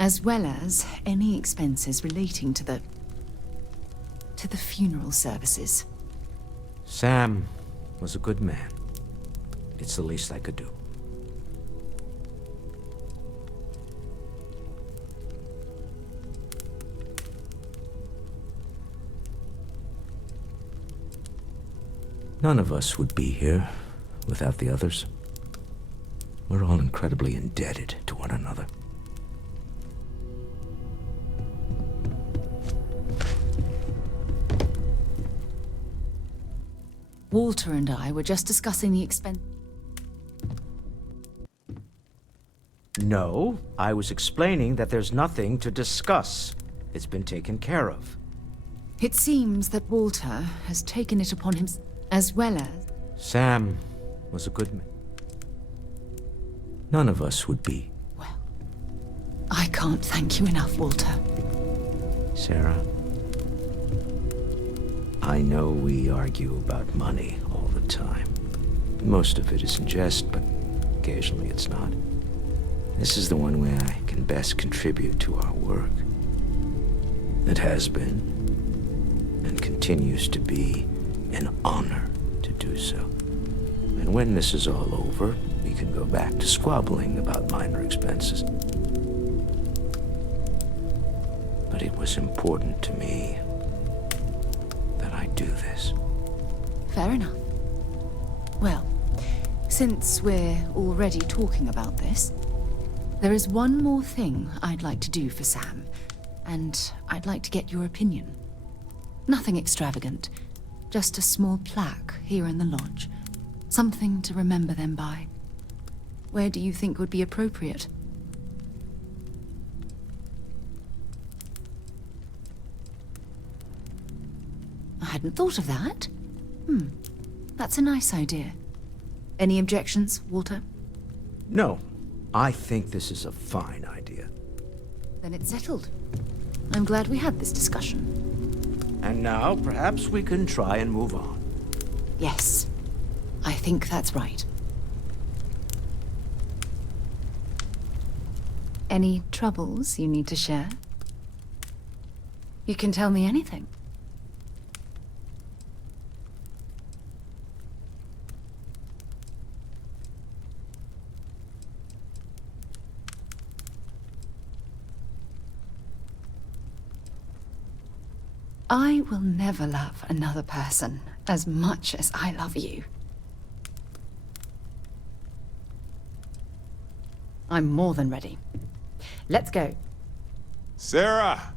as well as any expenses relating to the funeral services. Sam was a good man. It's the least I could do. None of us would be here without the others. We're all incredibly indebted to one another. Walter and I were just discussing the expense. No, I was explaining that there's nothing to discuss. It's been taken care of. It seems that Walter has taken it upon himself, as well as... Sam was a good man. None of us would be. I can't thank you enough, Walter. Sarah, I know we argue about money all the time. Most of it is in jest, but occasionally it's not. This is the one way I can best contribute to our work. It has been, and continues to be, an honor to do so. And when this is all over, we can go back to squabbling about minor expenses. But it was important to me that I do this. Fair enough. Well, since we're already talking about this, there is one more thing I'd like to do for Sam, and I'd like to get your opinion. Nothing extravagant, just a small plaque here in the lodge. Something to remember them by. Where do you think would be appropriate? I hadn't thought of that. That's a nice idea. Any objections, Walter? No, I think this is a fine idea. Then it's settled. I'm glad we had this discussion. And now, perhaps we can try and move on. Yes, I think that's right. Any troubles you need to share? You can tell me anything. I will never love another person as much as I love you. I'm more than ready. Let's go. Sarah!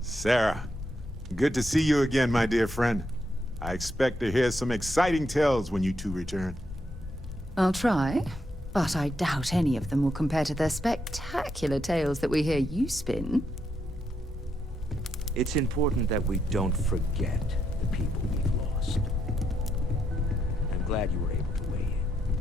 Sarah, good to see you again, my dear friend. I expect to hear some exciting tales when you two return. I'll try, but I doubt any of them will compare to the spectacular tales that we hear you spin. It's important that we don't forget the people we've lost. I'm glad you were able to